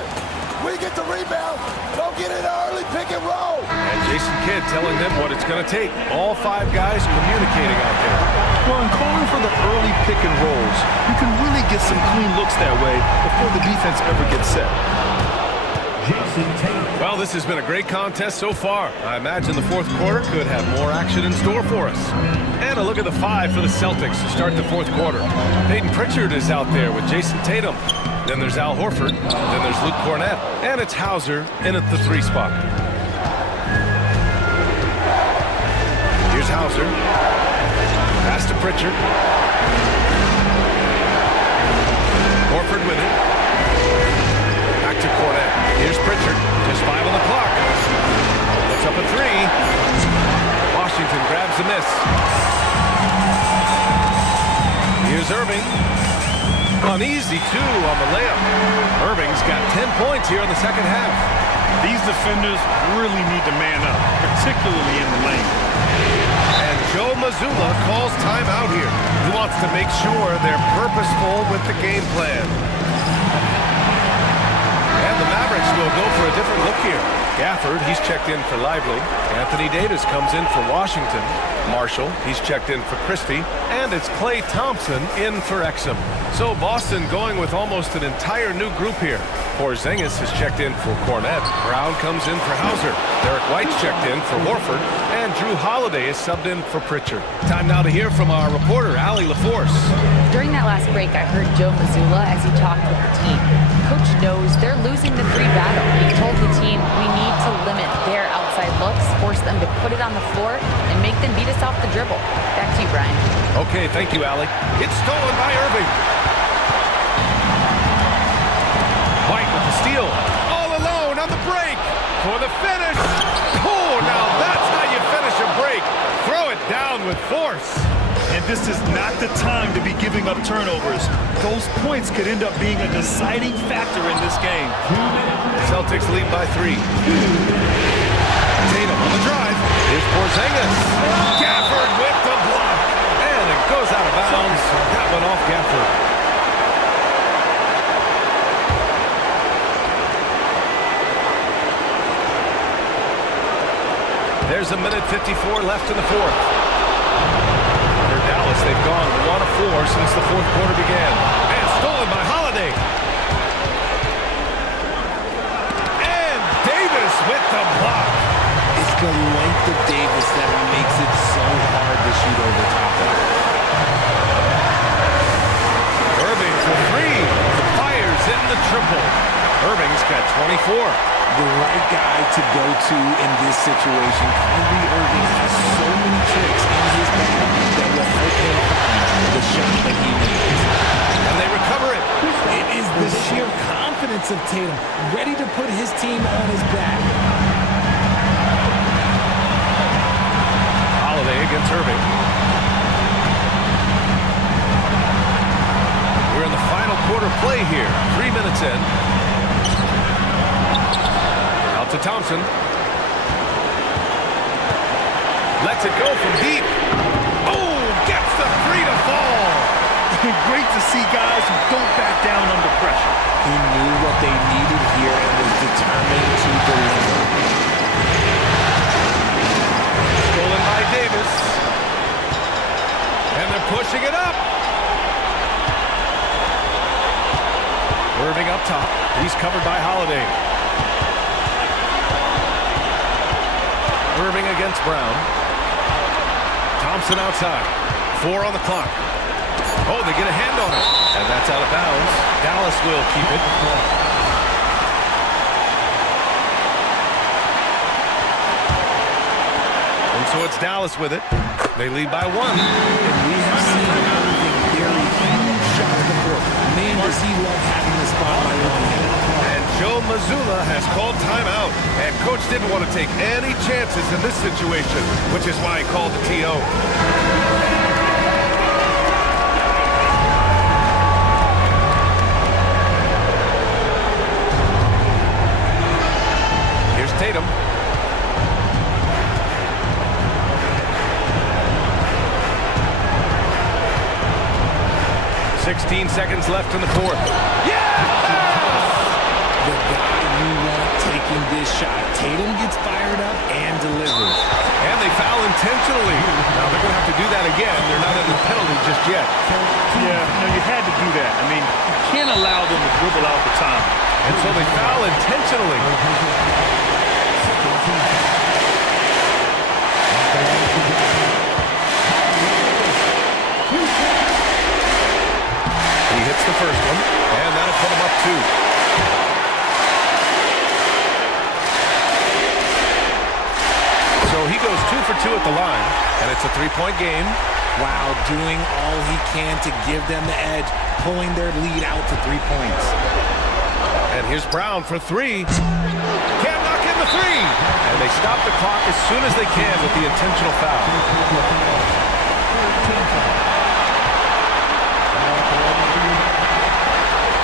We get the rebound. Don't get in an early pick and roll. And Jason Kidd telling them what it's going to take. All 5 guys communicating out there. Well, in calling for the early pick and rolls, you can really get some clean looks that way before the defense ever gets set. Well, this has been a great contest so far. I imagine the fourth quarter could have more action in store for us. And a look at the 5 for the Celtics to start the fourth quarter. Peyton Pritchard is out there with Jason Tatum. Then there's Al Horford. Then there's Luke Cornett. And it's Hauser in at the 3 spot. Here's Hauser. Pass to Pritchard. Horford with it. Back to Cornett. Here's Pritchard. Just 5 on the clock. It's up a 3. Washington grabs the miss. Here's Irving. An easy 2 on the layup. Irving's got 10 points here in the second half. These defenders really need to man up, particularly in the lane. And Joe Mazzulla calls timeout here. He wants to make sure they're purposeful with the game plan. And the Mavericks will go for a different look here. Gafford, he's checked in for Lively. Anthony Davis comes in for Washington. Marshall, he's checked in for Christie. And it's Klay Thompson in for Exum. So Boston going with almost an entire new group here. Porzingis has checked in for Cornett. Brown comes in for Hauser. Derek White's checked in for Horford. And Drew Holiday is subbed in for Pritchard. Time now to hear from our reporter, Allie LaForce. During that last break, I heard Joe Mazzulla as he talked with the team. Coach knows they're losing the 3 battle. He told the team, we need to limit their outside looks, force them to put it on the floor, and make them beat us off the dribble. Back to you, Brian. Okay, thank you, Allie. It's stolen by Irving. White with the steal. All alone on the break for the finish. Oh, now that's how you finish a break. Throw it down with force. And this is not the time to be giving up turnovers. Those points could end up being a deciding factor in this game. Celtics lead by 3. Tatum on the drive. Here's Porzingis. Gafford with the block. And it goes out of bounds. That went off Gafford. There's a minute 54 left in the fourth. For Dallas, they've gone 1 of 4 since the fourth quarter began. And stolen by Holiday. And Davis with the block. It's the length of Davis that makes it so hard to shoot over top of. Irving for 3. Fires in the triple. Irving's got 24. The right guy to go to in this situation. Kyrie Irving has so many tricks in his bag that will help him find the shot that he needs. And they recover it. It is the sheer confidence of Tatum, ready to put his team on his back. Holiday against Irving. We're in the final quarter play here. 3 minutes in. Out to Thompson. Lets it go from deep. Oh, gets the 3 to fall. Great to see guys who don't back down under pressure. He knew what they needed here and was determined to deliver. Stolen by Davis. And they're pushing it up. covered by Holiday. Irving against Brown. Thompson outside. 4 on the clock. Oh, they get a hand on it. And that's out of bounds. Dallas will keep it. And so it's Dallas with it. They lead by 1. And we have seen Irving very huge shots before. Man, does he love having the spot by one hand. And Joe Mazzulla has called timeout. And coach didn't want to take any chances in this situation, which is why he called the TO. Here's Tatum. 16 seconds left in the fourth. Yes! The guy you want taking this shot. Tatum gets fired up and delivers. And they foul intentionally. Now they're going to have to do that again. They're not in the penalty just yet. Yeah, you had to do that. I mean, you can't allow them to dribble out the time. And so they foul intentionally. He hits the first one, and that'll put him up 2. So he goes 2 for 2 at the line, and it's a 3-point game. Wow, doing all he can to give them the edge, pulling their lead out to 3 points. And here's Brown for 3. Can't knock in the 3. And they stop the clock as soon as they can with the intentional foul.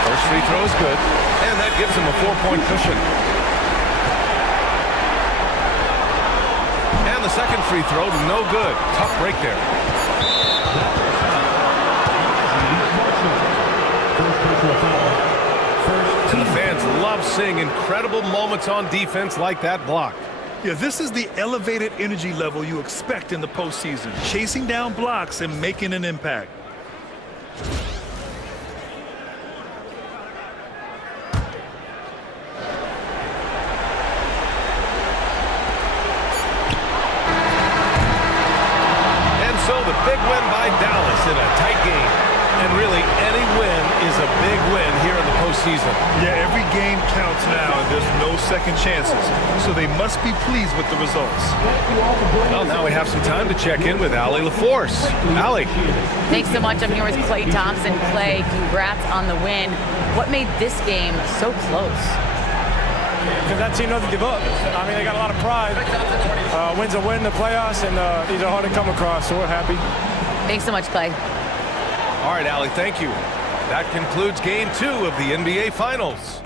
First free throw is good, and that gives him a 4-point cushion. And the second free throw, no good. Tough break there. And the fans love seeing incredible moments on defense like that block. Yeah, this is the elevated energy level you expect in the postseason. Chasing down blocks and making an impact. So the big win by Dallas in a tight game. And really, any win is a big win here in the postseason. Yeah, every game counts now, and there's no second chances. So they must be pleased with the results. Well, now we have some time to check in with Allie LaForce. Allie. Thanks so much. I'm here with Klay Thompson. Klay, congrats on the win. What made this game so close? Because that team doesn't give up. I mean, they got a lot of pride. Wins a win in the playoffs, and these are hard to come across, so we're happy. Thanks so much, Klay. All right, Allie, thank you. That concludes Game 2 of the NBA Finals.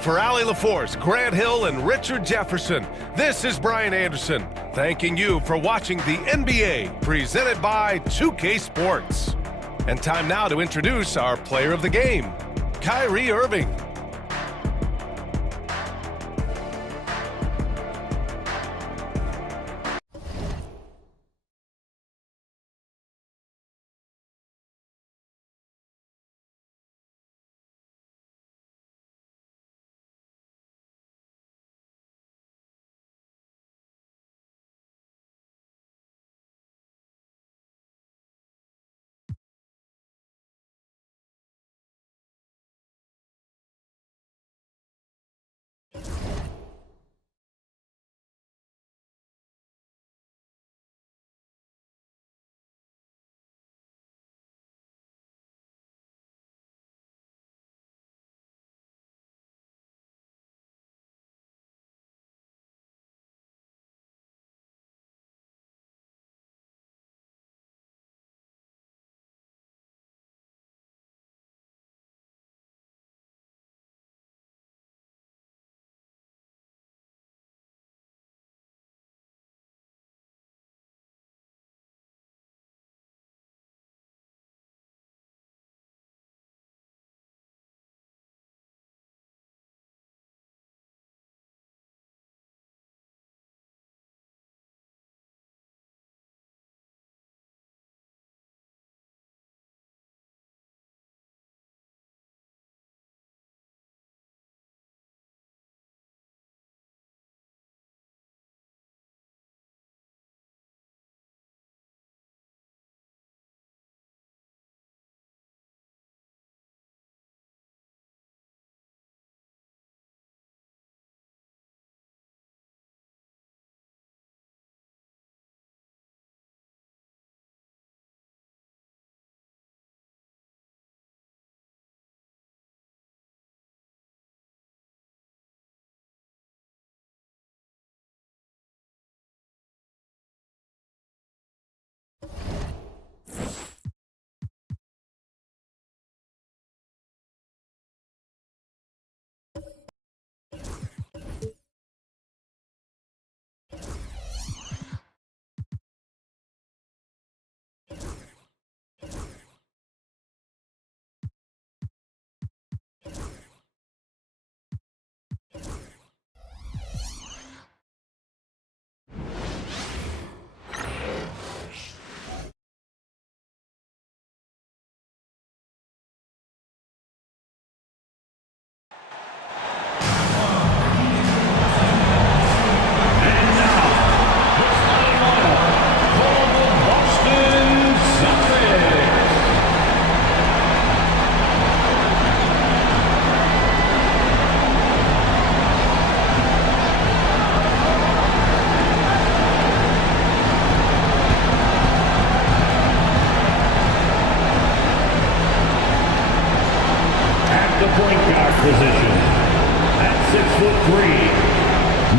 For Allie LaForce, Grant Hill, and Richard Jefferson, this is Brian Anderson, thanking you for watching the NBA, presented by 2K Sports. And time now to introduce our player of the game, Kyrie Irving.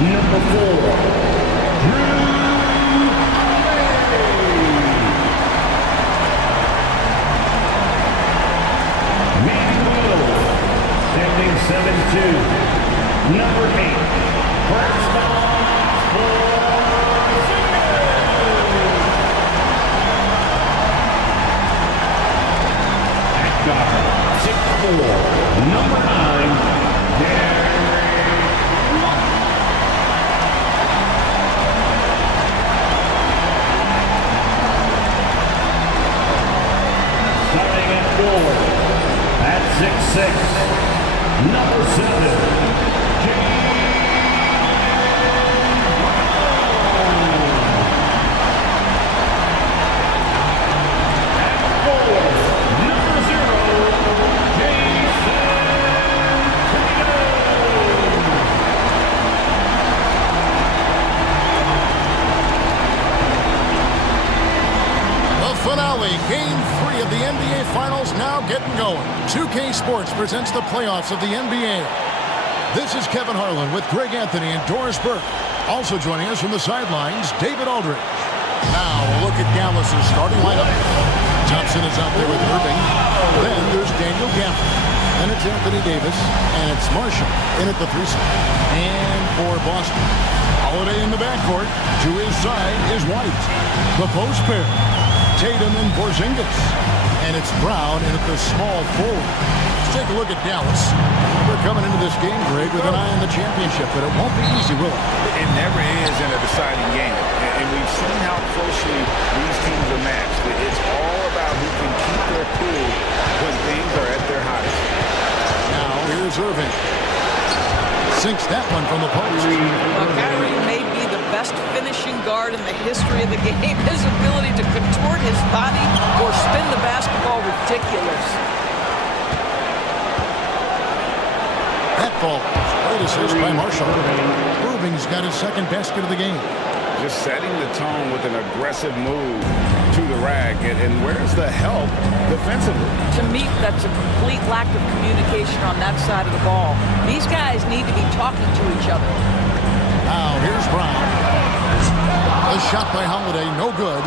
Number 4. Standing 7-2. Number 8, at guard, 6'4", number 9, starting at forward, at 6'6", number 7, Finale, Game 3 of the NBA Finals now getting going. 2K Sports presents the playoffs of the NBA. This is Kevin Harlan with Greg Anthony and Doris Burke. Also joining us from the sidelines, David Aldridge. Now a look at Dallas's starting lineup. Thompson is out there with Irving. Then there's Daniel Gafford. Then it's Anthony Davis. And it's Marshall in at the 3 spot. And for Boston, Holiday in the backcourt. To his side is White. The post pair. Tatum and Porzingis. And it's Brown in at the small forward. Let's take a look at Dallas. They're coming into this game, Greg, with an eye on the championship, but it won't be easy, will it? It never is in a deciding game. And we've seen how closely these teams are matched. It's all about who can keep their cool when things are at their hottest. Now, here's Irving. Sinks that one from the post. Well, Kyrie may be the best finishing guard in the history of the game. His ability to contort his body or spin the basketball, ridiculous. That ball, great assist by Marshall. Irving's got his second basket of the game. Just setting the tone with an aggressive move to the rack. And where's the help defensively? To me, that's a complete lack of communication on that side of the ball. These guys need to be talking to each other. Now, here's Brown. A shot by Holiday, no good.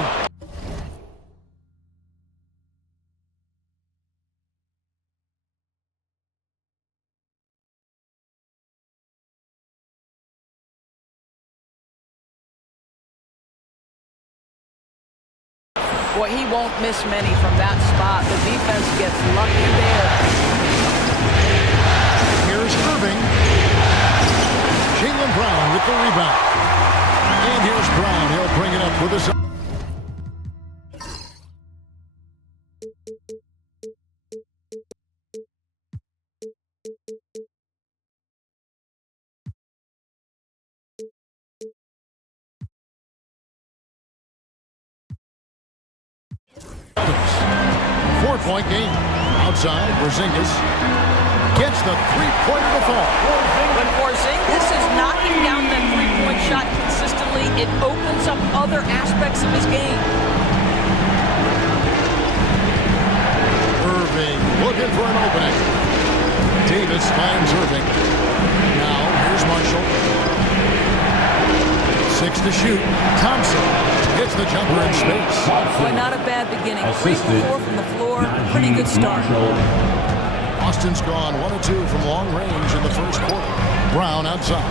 Boy, he won't miss many from that spot. The defense gets lucky there. Here's Irving. Jaylen Brown with the rebound. And here's Brown. He'll bring it up with his... Four-point game. Outside, Porzingis gets the three-pointer to fall. When Porzingis is knocking down that three-point shot consistently, it opens up other aspects of his game. Irving looking for an opening. Davis finds Irving. Now, here's Marshall. 6 to shoot. Thompson hits the jumper in space. Boy, not a bad beginning. 3 for 4 from the floor. Pretty good start. Austin's gone 1 of 2 from long range in the first quarter. Brown outside.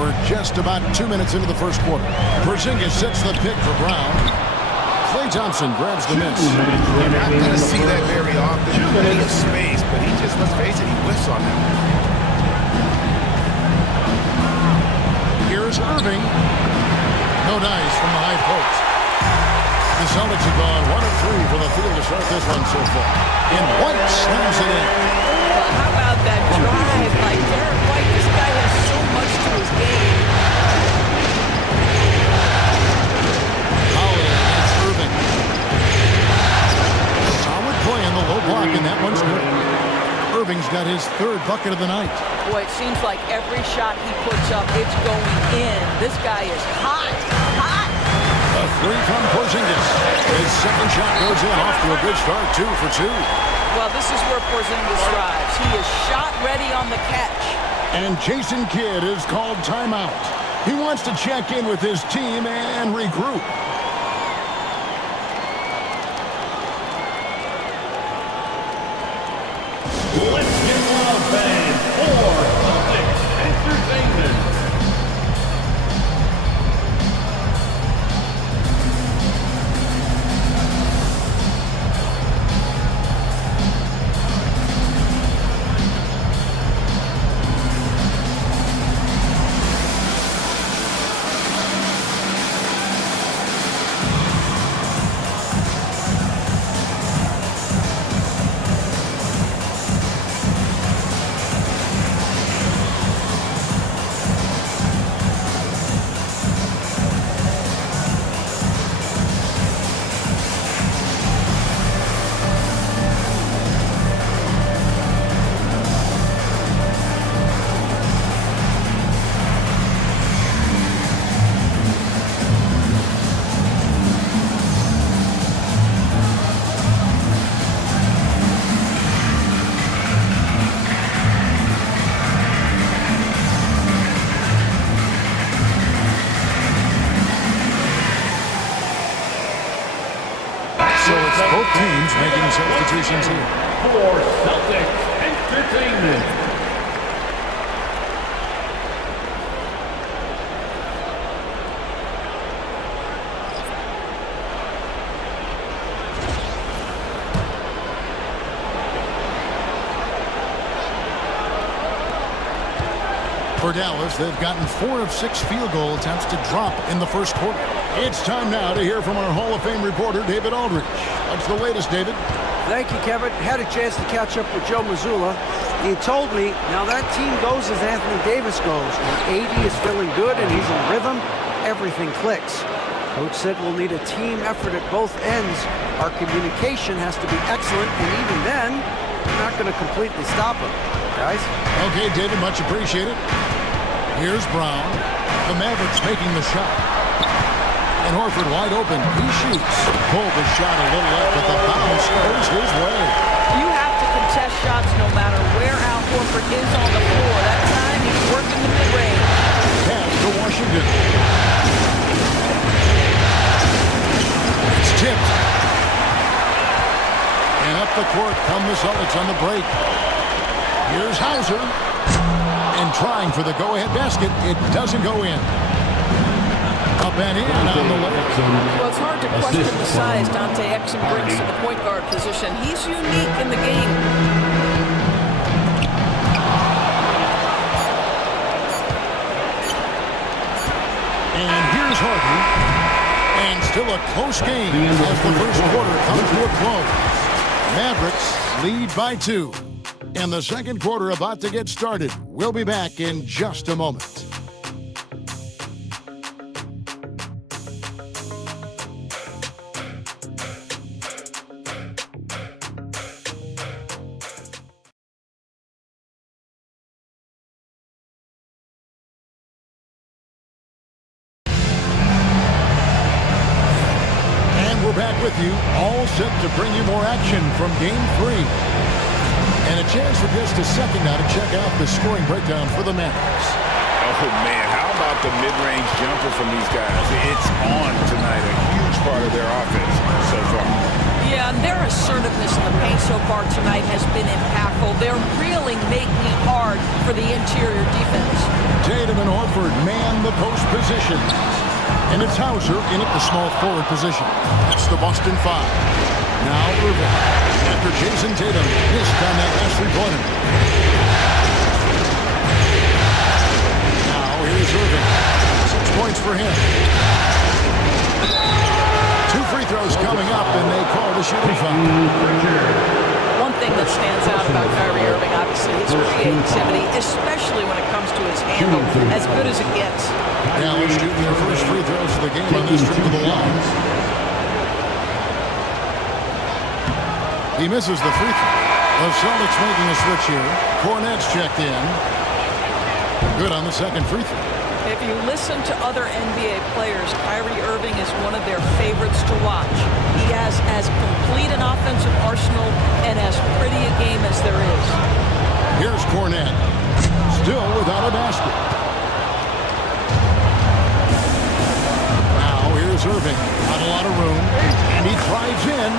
We're just about 2 minutes into the first quarter. Porzingis sets the pick for Brown. Klay Thompson grabs the miss. You're not going to see that very often. Plenty of space, but he just, let's face it, he whiffs on that. Here's Irving. No dice from the high post. The Celtics have gone 1 of 3 from the field to start this one so far. And White slams it in. How about that drive by Derek White? This guy has so much to his game. Holiday against Irving. Solid play in the low block, and that one's good. Irving's got his 3rd bucket of the night. Boy, it seems like every shot he puts up, it's going in. This guy is hot, hot. A three from Porzingis. His second shot goes in, off to a good start, 2 for 2. Well, this is where Porzingis thrives. He is shot ready on the catch. And Jason Kidd is called timeout. He wants to check in with his team and regroup. Let's get loud, fans, for Celtics Entertainment. So it's both teams making substitutions here. For Celtics Entertainment. For Dallas, they've gotten 4 of 6 field goal attempts to drop in the first quarter. It's time now to hear from our Hall of Fame reporter, David Aldridge. What's the latest, David? Thank you, Kevin. Had a chance to catch up with Joe Mazzulla. He told me, now that team goes as Anthony Davis goes. When AD is feeling good and he's in rhythm, everything clicks. Coach said we'll need a team effort at both ends. Our communication has to be excellent, and even then, we're not going to completely stop him. Guys? Okay, David, much appreciated. Here's Brown. The Mavericks making the shot. And Horford wide open. He shoots. Pulled the shot a little left, but the bounce goes his way. You have to contest shots no matter where Al Horford is on the floor. That time he's working the mid-range. Pass to Washington. It's tipped. And up the court come the Celtics on the break. Here's Hauser. And trying for the go-ahead basket. It doesn't go in. Up and in on the layup. Well, it's hard to question the size Dante Exum brings to the point guard position. He's unique in the game. And here's Harden. And still a close game as the first quarter comes to a close. Mavericks lead by 2. And the second quarter about to get started. We'll be back in just a moment. Back with you, all set to bring you more action from Game 3. And a chance for just a second now to check out the scoring breakdown for the Mavericks. Oh, man, how about the mid-range jumper from these guys? It's on tonight, a huge part of their offense so far. Yeah, and their assertiveness in the paint so far tonight has been impactful. They're really making it hard for the interior defense. Tatum and Horford man the post position. And it's Hauser in at the small forward position. That's the Boston 5. Now Irving. After Jason Tatum missed on that last three-pointer. Now here's Irving. 6 points for him. 2 free throws coming up, and they call the shooting foul. One thing that stands out about Kyrie Irving, obviously, his creativity, especially when it comes to his handle, as good as it gets. Dallas shooting their first free throws of the game on this trip to the line. He misses the free throw. The Celtics making a switch here. Cornette's checked in. Good on the second free throw. If you listen to other NBA players, Kyrie Irving is one of their favorites to watch. He has as complete an offensive arsenal and as pretty a game as there is. Here's Cornette, still without a basket. Now here's Irving, not a lot of room, and he drives in,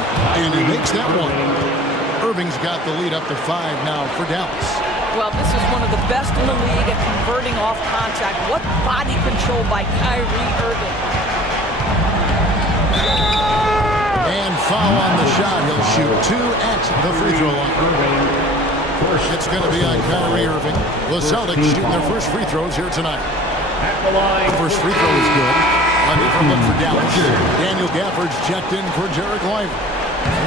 and he makes that one. Irving's got the lead up to 5 now for Dallas. Well, this is one of the best in the league at converting off contact. What body control by Kyrie Irving. And foul on the shot. He'll shoot 2 at the free throw line. It's going to be on Kyrie Irving. The Celtics shooting their first free throws here tonight. The first free throw is good. A different look for Dallas. Daniel Gafford's checked in for Jarek Lively.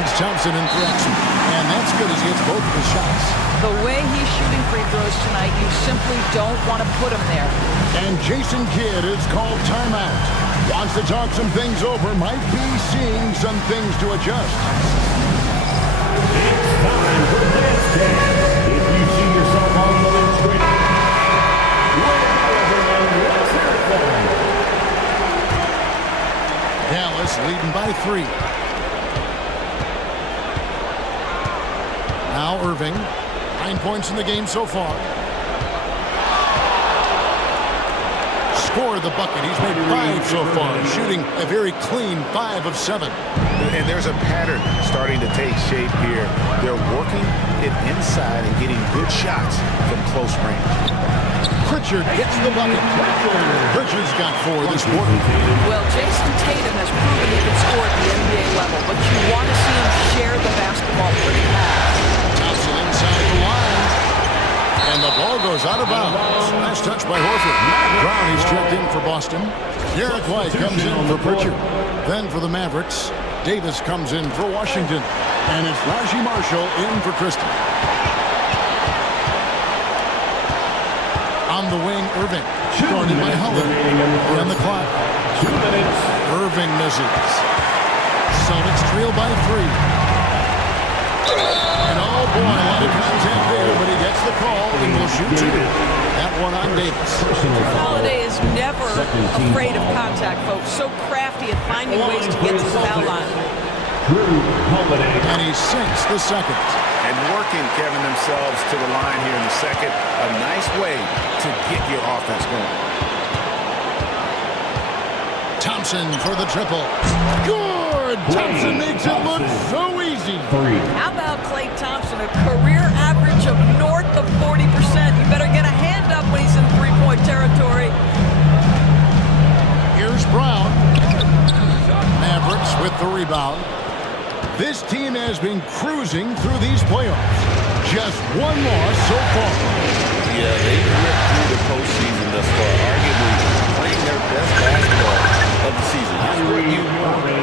It's Thompson in for action. And that's good as he hits both of his shots. The way he's shooting free throws tonight, you simply don't want to put him there. And Jason Kidd is called timeout. Wants to talk some things over. Might be seeing some things to adjust. It's time for this game. If you see yourself on the screen, let's hear it for him. Dallas leading by 3. Now Irving, 9 points in the game so far. Scored the bucket. He's made 5 so far, shooting a very clean 5 of 7. And there's a pattern starting to take shape here. They're working it inside and getting good shots from close range. Pritchard gets the bucket. Pritchard's got 4 this quarter. Well, Jason Tatum has proven he can score at the NBA level, but you want to see him share the basketball pretty fast. Thompson inside the line. And the ball goes out of bounds. Nice touch by Horford. Brown, he's checked in for Boston. Derek White comes in for Pritchard. Then for the Mavericks, Davis comes in for Washington. And it's Raji Marshall in for Christie. On the wing, Irving. Guarded by Holiday. On the clock. 2 minutes. Irving misses. Celtics trail by 3. And oh boy, a lot of contact there, but he gets the call and will shoot 2. That one on Davis. Holiday is never afraid of contact, folks. So crafty at finding ways to get to the foul line. And he sinks the second. And working, Kevin, themselves to the line here in the second. A nice way to get your offense going. Thompson for the triple. Good! Thompson makes it look so easy. How about Klay Thompson, a career average of north of 40%. You better get a hand up when he's in three-point territory. Here's Brown. Mavericks with the rebound. This team has been cruising through these playoffs. Just 1 loss so far. Yeah, they've ripped through the postseason thus far, arguably playing their best basketball of the season. That's what you want.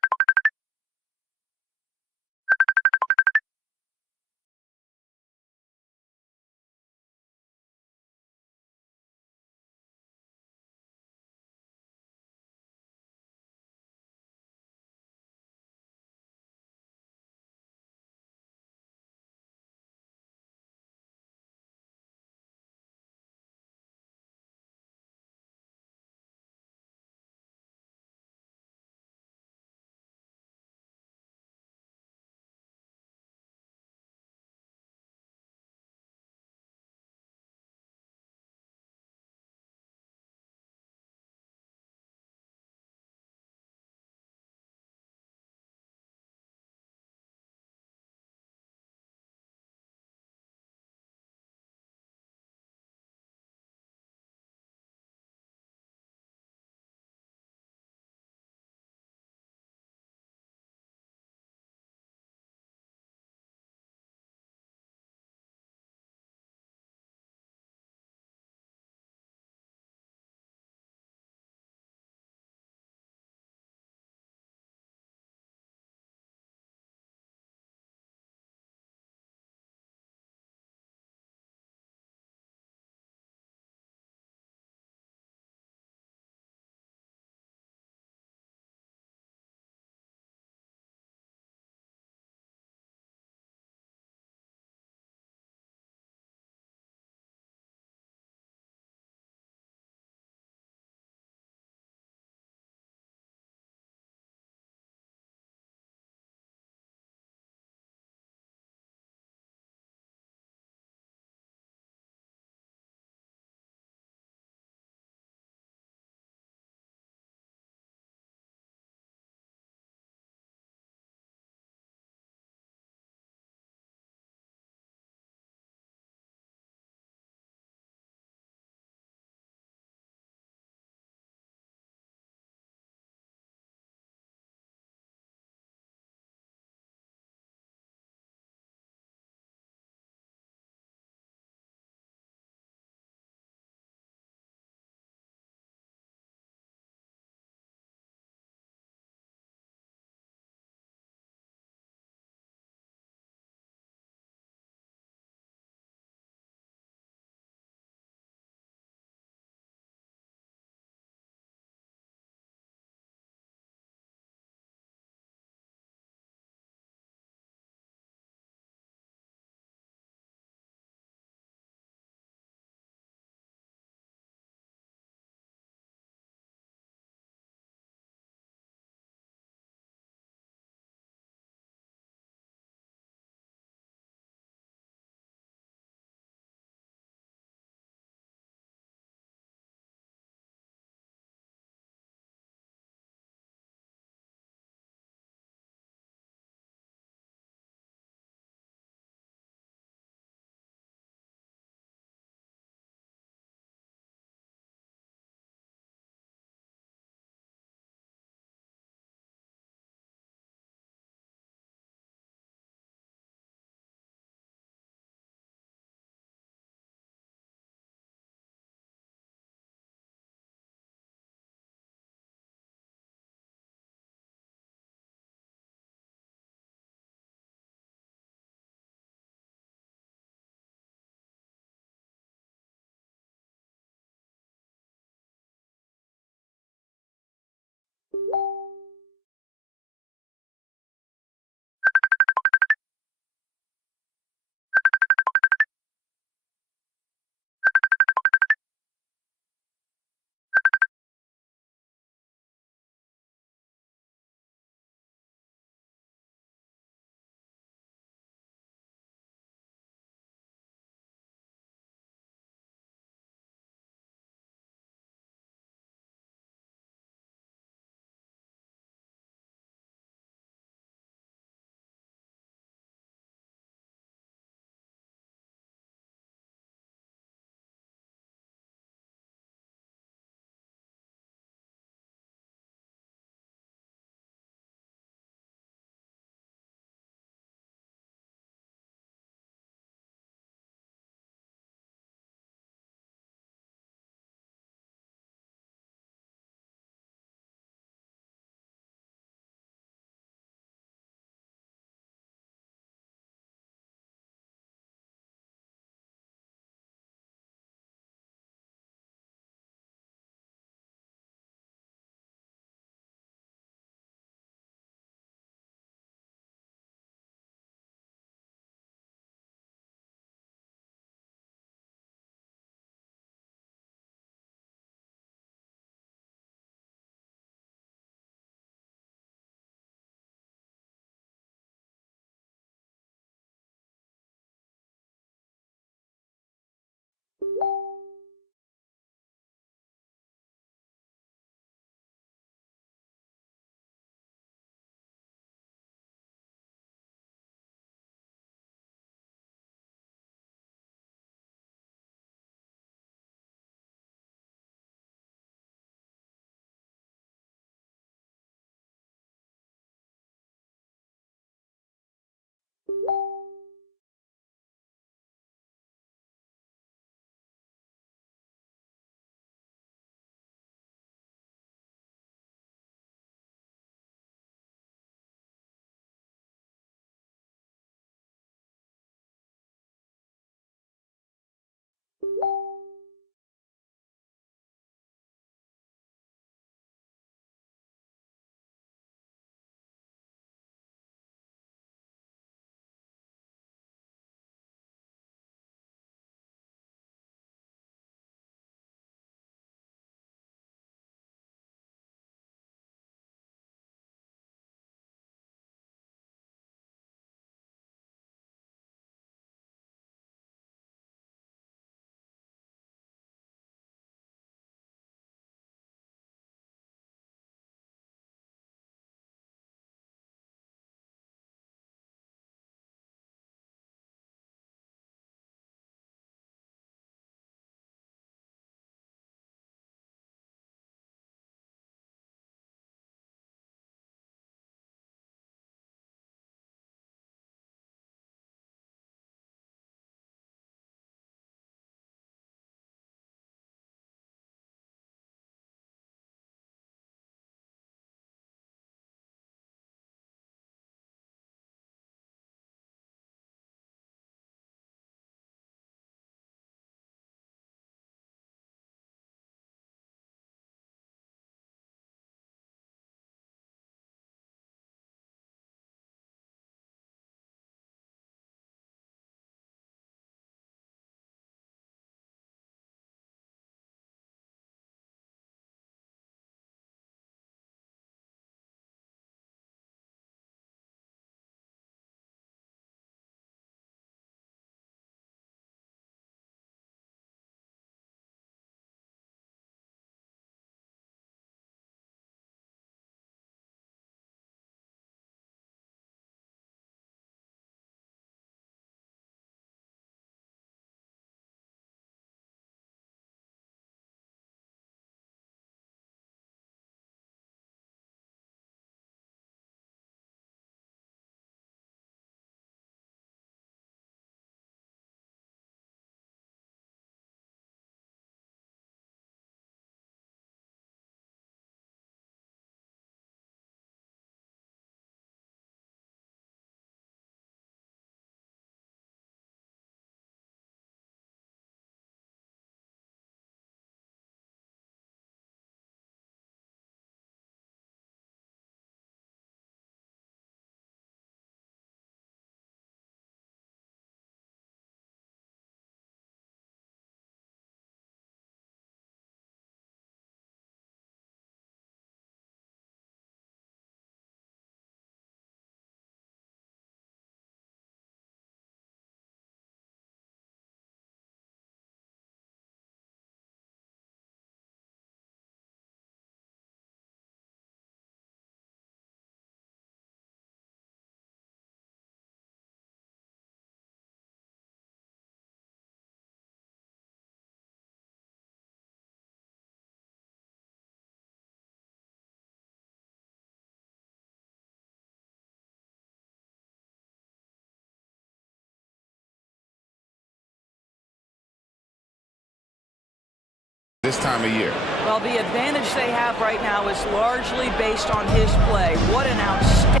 this time of year. Well, the advantage they have right now is largely based on his play. What an outstanding...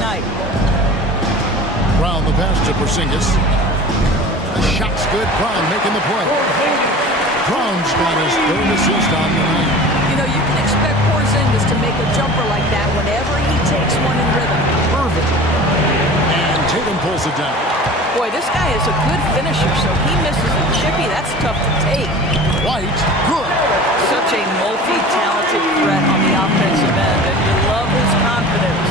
night. Brown the pass to Porzingis. The shot's good. Brown making the play. Brown's got his third assist on the night. You know, you can expect Porzingis to make a jumper like that whenever he takes one in rhythm. Irving. And Tatum pulls it down. Boy, this guy is a good finisher, so he misses a chippy. That's tough to take. White, good. Such a multi-talented threat on the offensive end, and you love his confidence.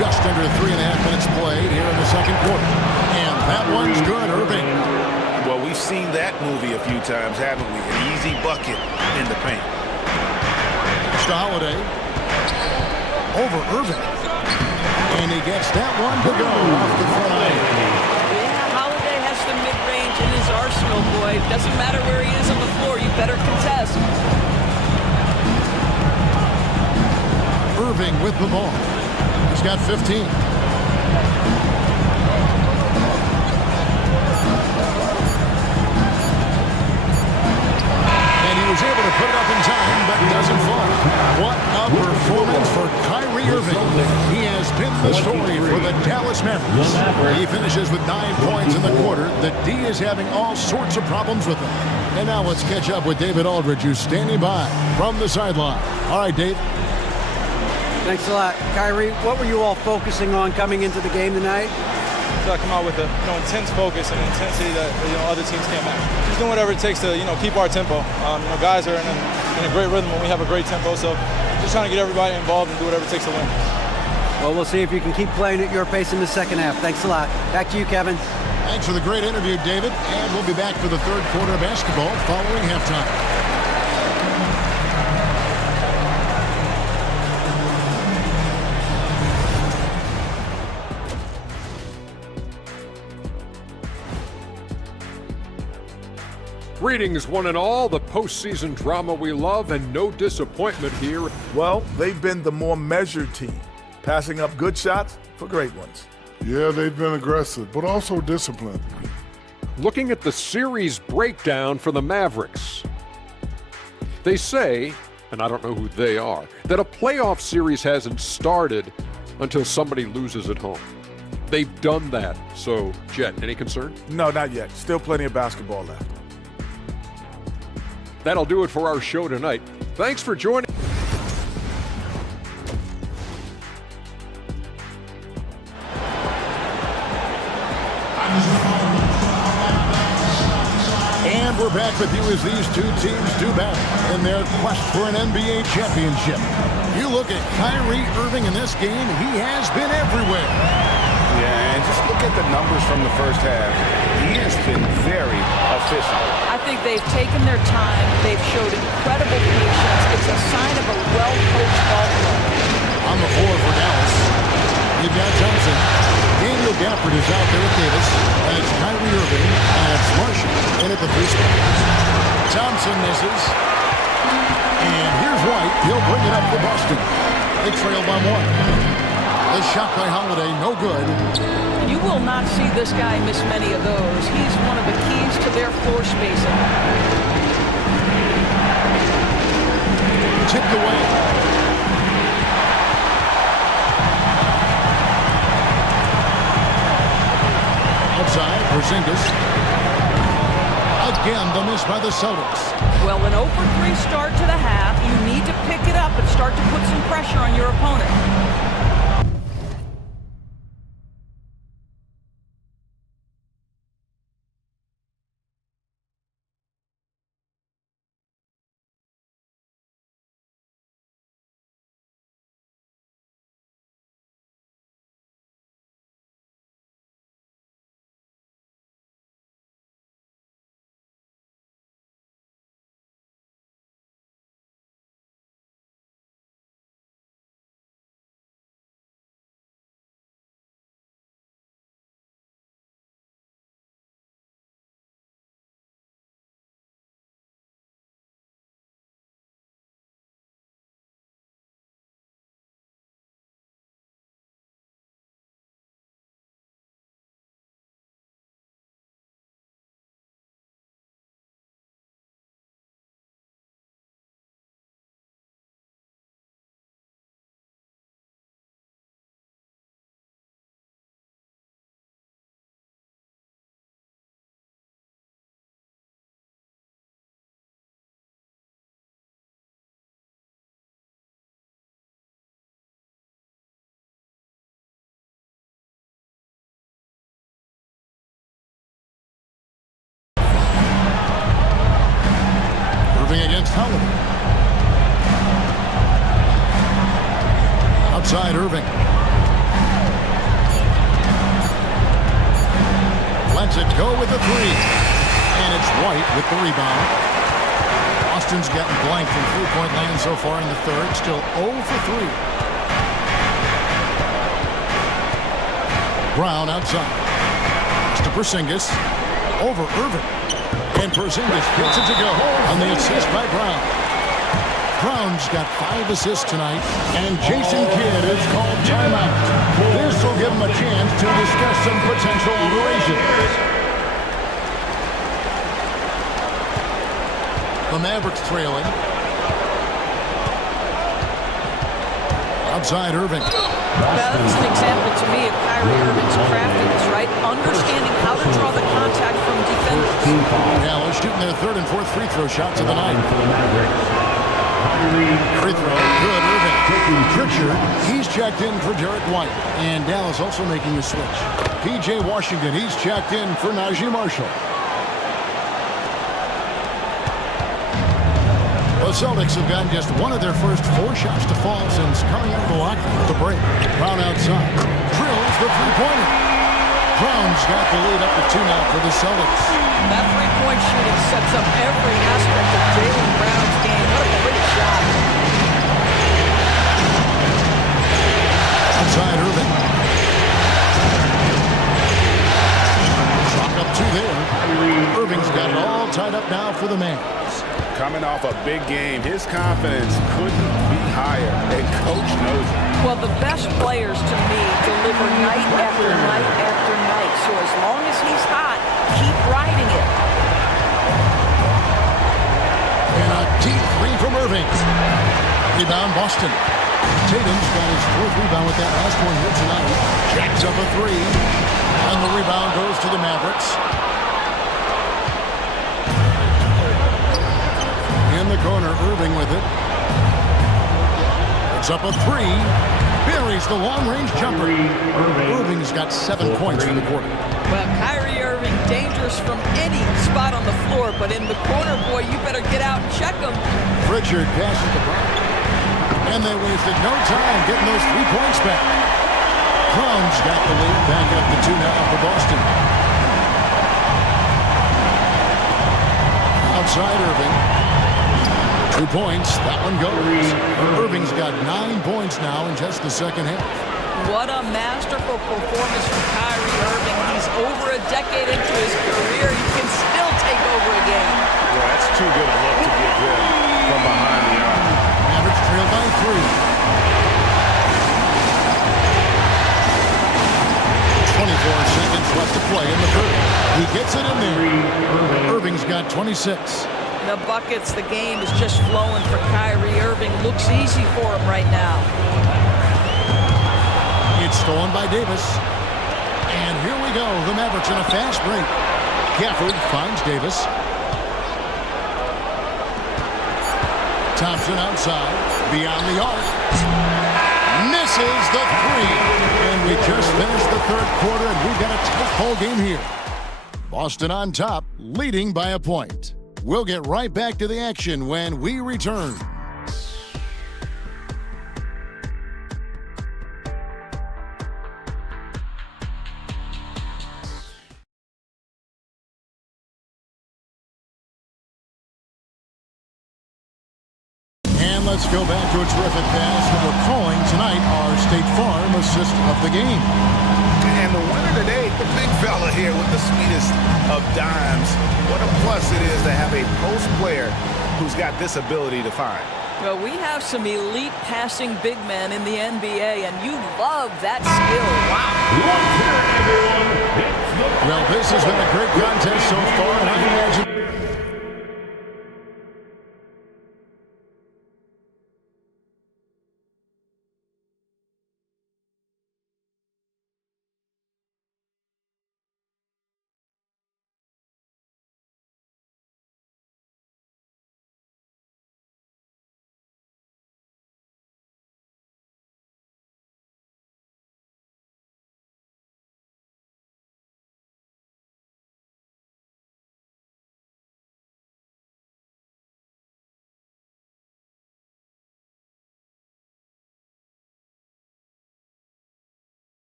Just under 3.5 minutes played here in the second quarter. And that one's good, Irving. Well, we've seen that movie a few times, haven't we? An easy bucket in the paint. To Holiday. Over Irving. And he gets that one to go off the front line. Yeah, Holiday has the mid-range in his arsenal, boy. Doesn't matter where he is on the floor, you better contest. Irving with the ball. He's got 15. And he was able to put it up in time, but doesn't fall. What a performance for Kyrie Irving. He has been the story for the Dallas Mavericks. He finishes with 9 points in the quarter. The D is having all sorts of problems with him. And now let's catch up with David Aldridge, who's standing by from the sideline. All right, Dave. Thanks a lot. Kyrie, what were you all focusing on coming into the game tonight? So I come out with a intense focus and intensity that other teams can't match. Just doing whatever it takes to keep our tempo. Guys are in a great rhythm when we have a great tempo, so just trying to get everybody involved and do whatever it takes to win. Well, we'll see if you can keep playing at your pace in the second half. Thanks a lot. Back to you, Kevin. Thanks for the great interview, David. And we'll be back for the third quarter of basketball following halftime. Greetings, one and all. The postseason drama we love, and no disappointment here. Well, they've been the more measured team, passing up good shots for great ones. Yeah, they've been aggressive, but also disciplined. Looking at the series breakdown for the Mavericks. They say, and I don't know who they are, that a playoff series hasn't started until somebody loses at home. They've done that. So, Jet, any concern? No, not yet. Still plenty of basketball left. That'll do it for our show tonight. Thanks for joining. And we're back with you as these two teams do battle in their quest for an NBA championship. You look at Kyrie Irving in this game, he has been everywhere. Yeah, and just look at the numbers from the first half. He has been very efficient. I think they've taken their time. They've showed incredible patience. It's a sign of a well-coached ball club. On the floor for Dallas, you've got Thompson. Daniel Gafford is out there with Davis. That's Kyrie Irving. And it's Marshall in at the free spot. Thompson misses. And here's White. He'll bring it up for Boston. They trail by 1. The shot by Holiday, no good. You will not see this guy miss many of those. He's one of the keys to their floor spacing. Tipped away. Outside, Porzingis. Again, the miss by the Celtics. Well, an 0-for-3 start to the half. You need to pick it up and start to put some pressure on your opponent. Holiday. Outside Irving. Lets it go with the three. And it's White with the rebound. Boston's gotten blanked from three-point land so far in the third. Still 0 for 3. Brown outside. To Porzingis. Over Irving. And Porzingis gets it to go on the assist by Brown. Brown's got 5 assists tonight, and Jason Kidd is called timeout. This will give him a chance to discuss some potential alterations. The Mavericks trailing. Outside Irving. Now, that's an example to me of Kyrie Irving's craftiness, right? Understanding how to draw the contact from defenders. Yeah, they're shooting their third and fourth free throw shots of the night. Free throw, good, Irving. Pritchard, he's checked in for Derek White. And Dallas also making a switch. P.J. Washington, he's checked in for Najee Marshall. The Celtics have gotten just one of their first 4 shots to fall since coming out of the locker at the break. Brown outside. Drills the three-pointer. Brown's got the lead up to 2 now for the Celtics. That three-point shooting sets up every aspect of Jaylen Brown's game. What a great shot. Outside Irving. Clock up 2 there. Irving's got it all tied up now for the Mavs. Coming off a big game, his confidence couldn't be higher, and Coach knows it. Well, the best players to me deliver night after night after night. So as long as he's hot, keep riding it. And a deep three from Irving. Rebound Boston. Tatum's got his 4th rebound with that last one here tonight. Jacks up a 3. And the rebound goes to the Mavericks. In the corner, Irving with it. It's up a 3. Buries the long-range jumper. Irving's got 7 points in the quarter. Well, Kyrie Irving, dangerous from any spot on the floor, but in the corner, boy, you better get out and check him. Pritchard passes the ball. And they wasted no time getting those 3 points back. Brown's got the lead back up to 2 now for Boston. Outside Irving. 2 points. That one goes. Irving's got 9 points now in just the second half. What a masterful performance from Kyrie Irving. He's over a decade into his career. He can still take over a game. Well, that's too good a look to give him from behind the arc. Mavericks trail by 3. 24 seconds left to play in the third. He gets it in there. Irving's got 26. The buckets, the game is just flowing for Kyrie Irving. Looks easy for him right now. It's stolen by Davis. And here we go. The Mavericks in a fast break. Gafford finds Davis. Thompson outside. Beyond the arc. Misses the 3. And we just finished the third quarter, and we've got a tight ball game here. Boston on top, leading by a point. We'll get right back to the action when we return. And let's go back to a terrific pass that we're calling tonight our State Farm assist of the game. And the winner today, the big fella here with the sweetest of dimes. What a plus it is to have a post player who's got this ability to find. Well, we have some elite passing big men in the NBA, and you love that skill. Wow. Well, this has been a great contest so far, and I imagine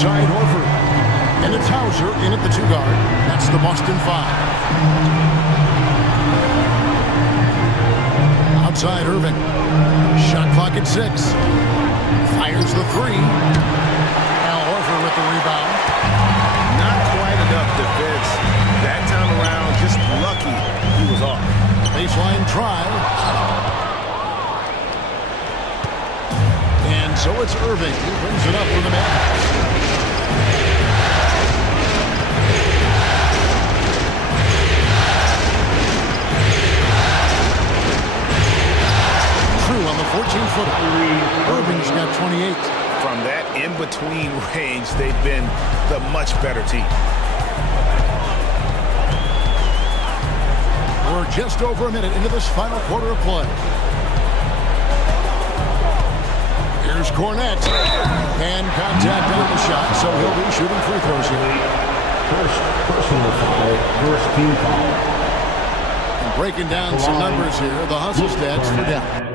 Inside Horford. And it's Hauser in at the 2 guard. That's the Boston 5. Outside Irving. Shot clock at 6. Fires the 3. Al Horford with the rebound. Not quite enough defense. That time around, just lucky he was off. Baseline try. And so it's Irving who brings it up for the Mavericks. True on the 14-footer. Irving's got 28. From that in-between range, they've been the much better team. We're just over a minute into this final quarter of play. Here's Cornette. And contact on the shot, so he'll be shooting free throws here. First personal foul, first team foul. And breaking down some numbers here, the hustle stats for Dallas.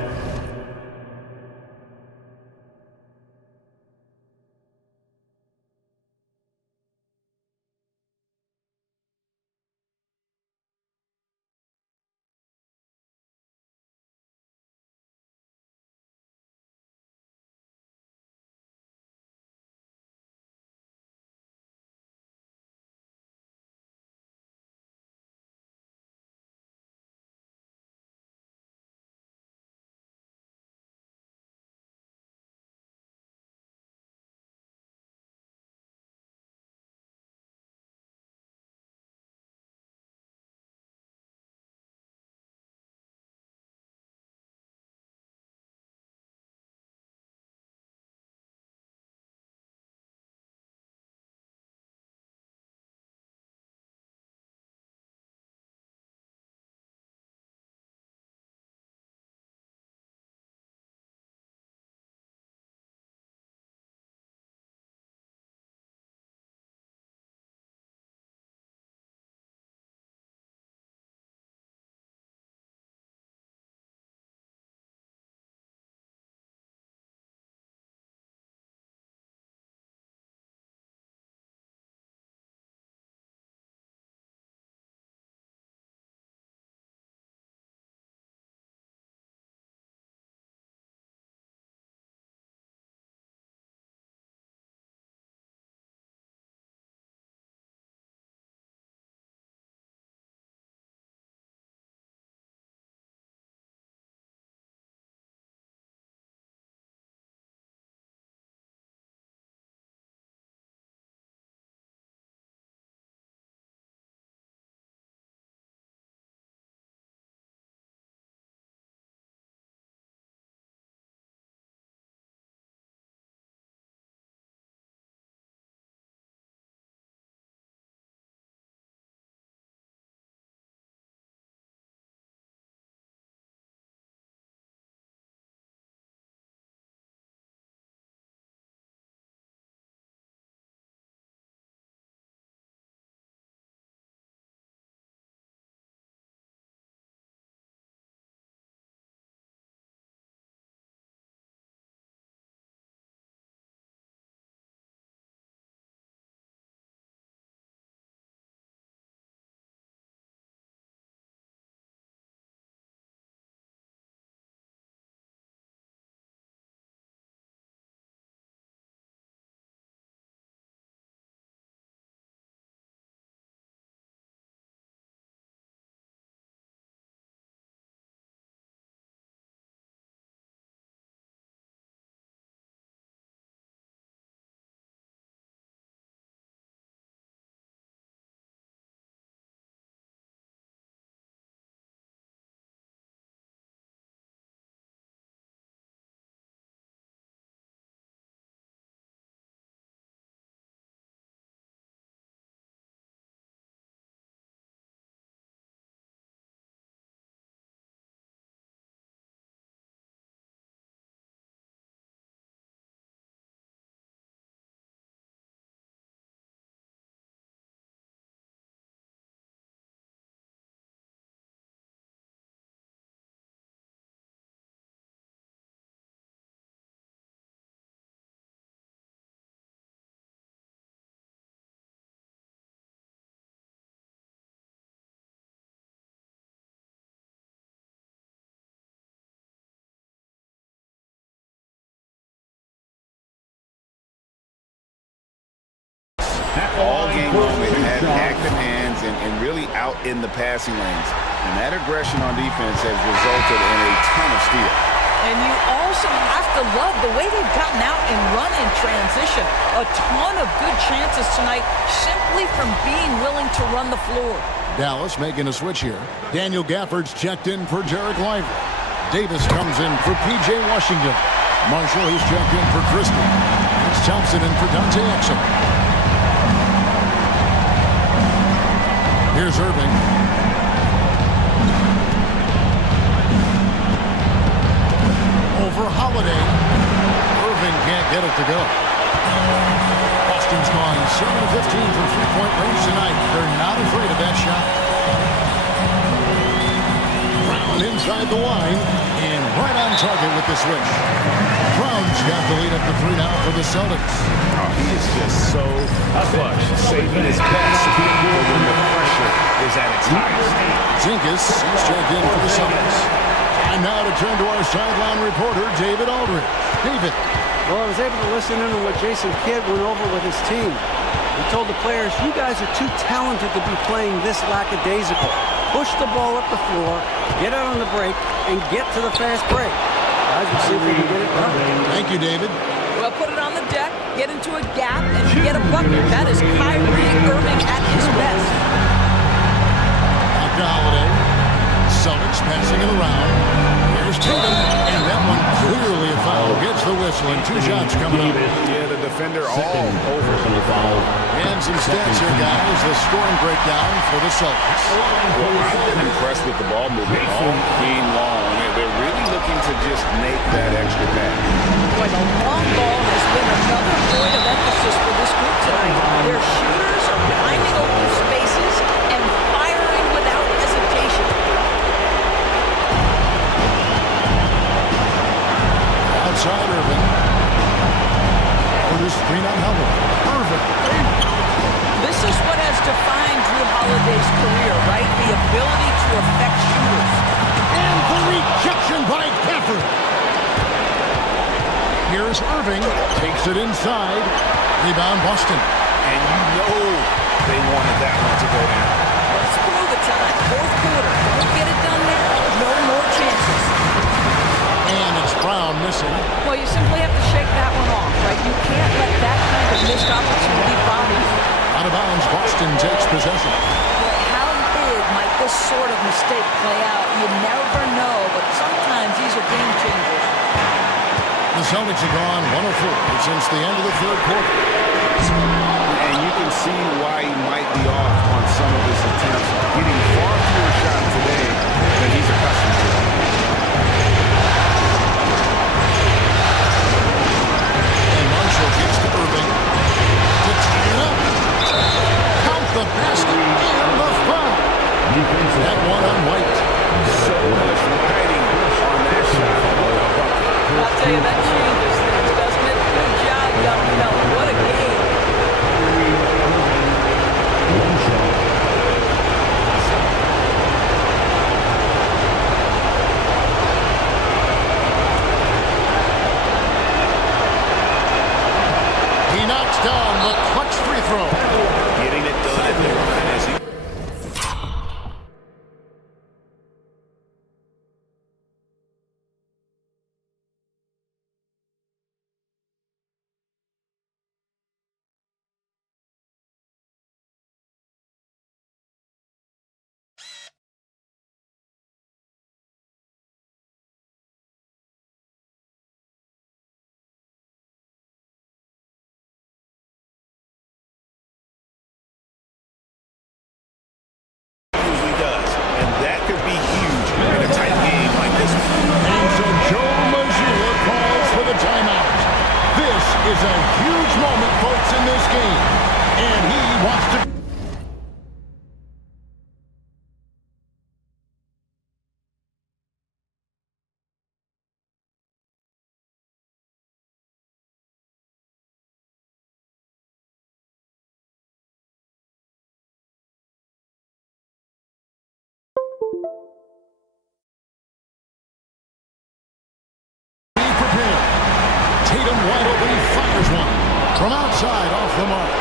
out in the passing lanes. And that aggression on defense has resulted in a ton of steals. And you also have to love the way they've gotten out and run in transition. A ton of good chances tonight simply from being willing to run the floor. Dallas making a switch here. Daniel Gafford's checked in for Jarek Lively. Davis comes in for P.J. Washington. Marshall, he's checked in for Christie. It's Thompson in for Dante Exum. Here's Irving. Over Holiday. Irving can't get it to go. Boston's gone 7 of 15 from three-point range tonight. They're not afraid of that shot. Brown inside the line and right on target with the switch. Brown's got the lead up to 3 now for the Celtics. Oh, he is just so clutch, saving his best when the pressure is at its highest. Zinkus is checked in for the Celtics. And now to turn to our sideline reporter, David Aldridge. David. Well, I was able to listen in on what Jason Kidd went over with his team. He told the players, you guys are too talented to be playing this lackadaisical. Push the ball up the floor, get out on the break, and get to the fast break. Guys, we'll see if we can get it done. Thank you, David. Well, put it on the deck, get into a gap, and get a bucket. That is Kyrie Irving at his best. Back to Holiday. Celtics passing it around. Here's Tatum, and that one clearly a foul. Gets the whistle, and 2 shots coming up. Yeah, the defender all over. And some stats here, guys. The scoring breakdown for the Celtics. Well, I've been impressed with the ball movement all game long. They're really looking to just make that extra pass. Boy, the long ball has been another point of emphasis for this group tonight. Their shooters are finding open spaces and firing without hesitation. Outside Irving. Orders screen on Howard. Irving. This is what has defined Drew Holiday's career, right? The ability to affect shooters. And the rejection by Gafford. Here's Irving. Takes it inside. Rebound Boston. And you know they wanted that one to go down. Let's throw the time. Fourth quarter. Don't get it done now. No more chances. And it's Brown missing. Well, you simply have to shake that one off, right? You can't let that kind of missed opportunity bother you. Out of bounds, Boston takes possession. Well, how big might this sort of mistake play out? You never know, but sometimes these are game changers. The Celtics have gone 1 of 4 since the end of the third quarter. And you can see why he might be off on some of his attempts. Getting far fewer shots today than he's accustomed to. And Marshall gets to Irving. To tie it up. Count the basket and the foul. That one on White. So much riding on that shot. I'll tell you, that changes things, doesn't it? Good job, young fella. What a game. He knocks down the clutch free throw. Getting it done at the line as he... is a huge moment, folks, in this game. And he wants to... Tatum wide open, he fires one from outside off the mark.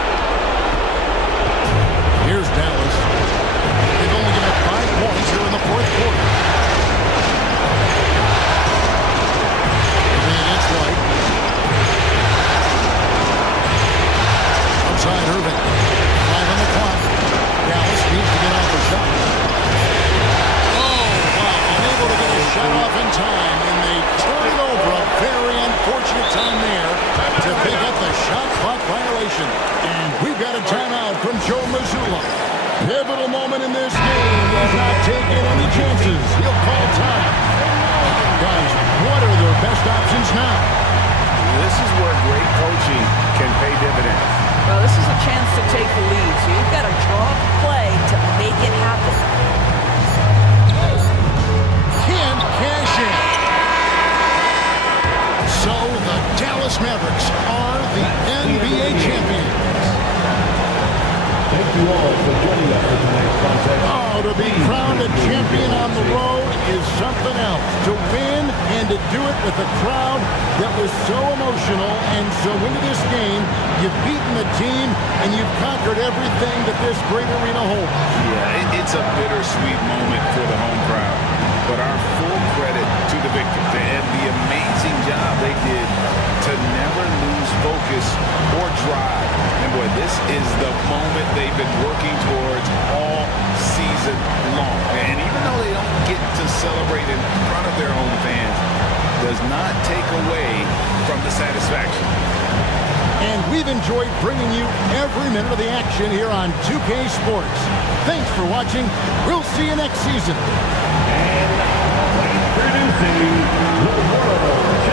possession. And we've got a timeout from Joe Mazzulla. Pivotal moment in this game. He's not taking any chances. He'll call time. Guys, what are their best options now? This is where great coaching can pay dividends. Well, this is a chance to take the lead, so you've got to draw up a play to make it happen. Can't cash in. So the Dallas Mavericks are the NBA champions. Thank you all for joining us for tonight's contest. Oh, to be crowned a champion on the road is something else. To win and to do it with a crowd that was so emotional and so into this game, you've beaten the team and you've conquered everything that this great arena holds. Yeah, it's a bittersweet moment for the home crowd. But our full credit to the victors and the amazing job they did to never lose focus or drive. And boy, this is the moment they've been working towards all season long. And even though they don't get to celebrate in front of their own fans, does not take away from the satisfaction. And we've enjoyed bringing you every minute of the action here on 2K Sports. Thanks for watching. We'll see you next season. And introducing the world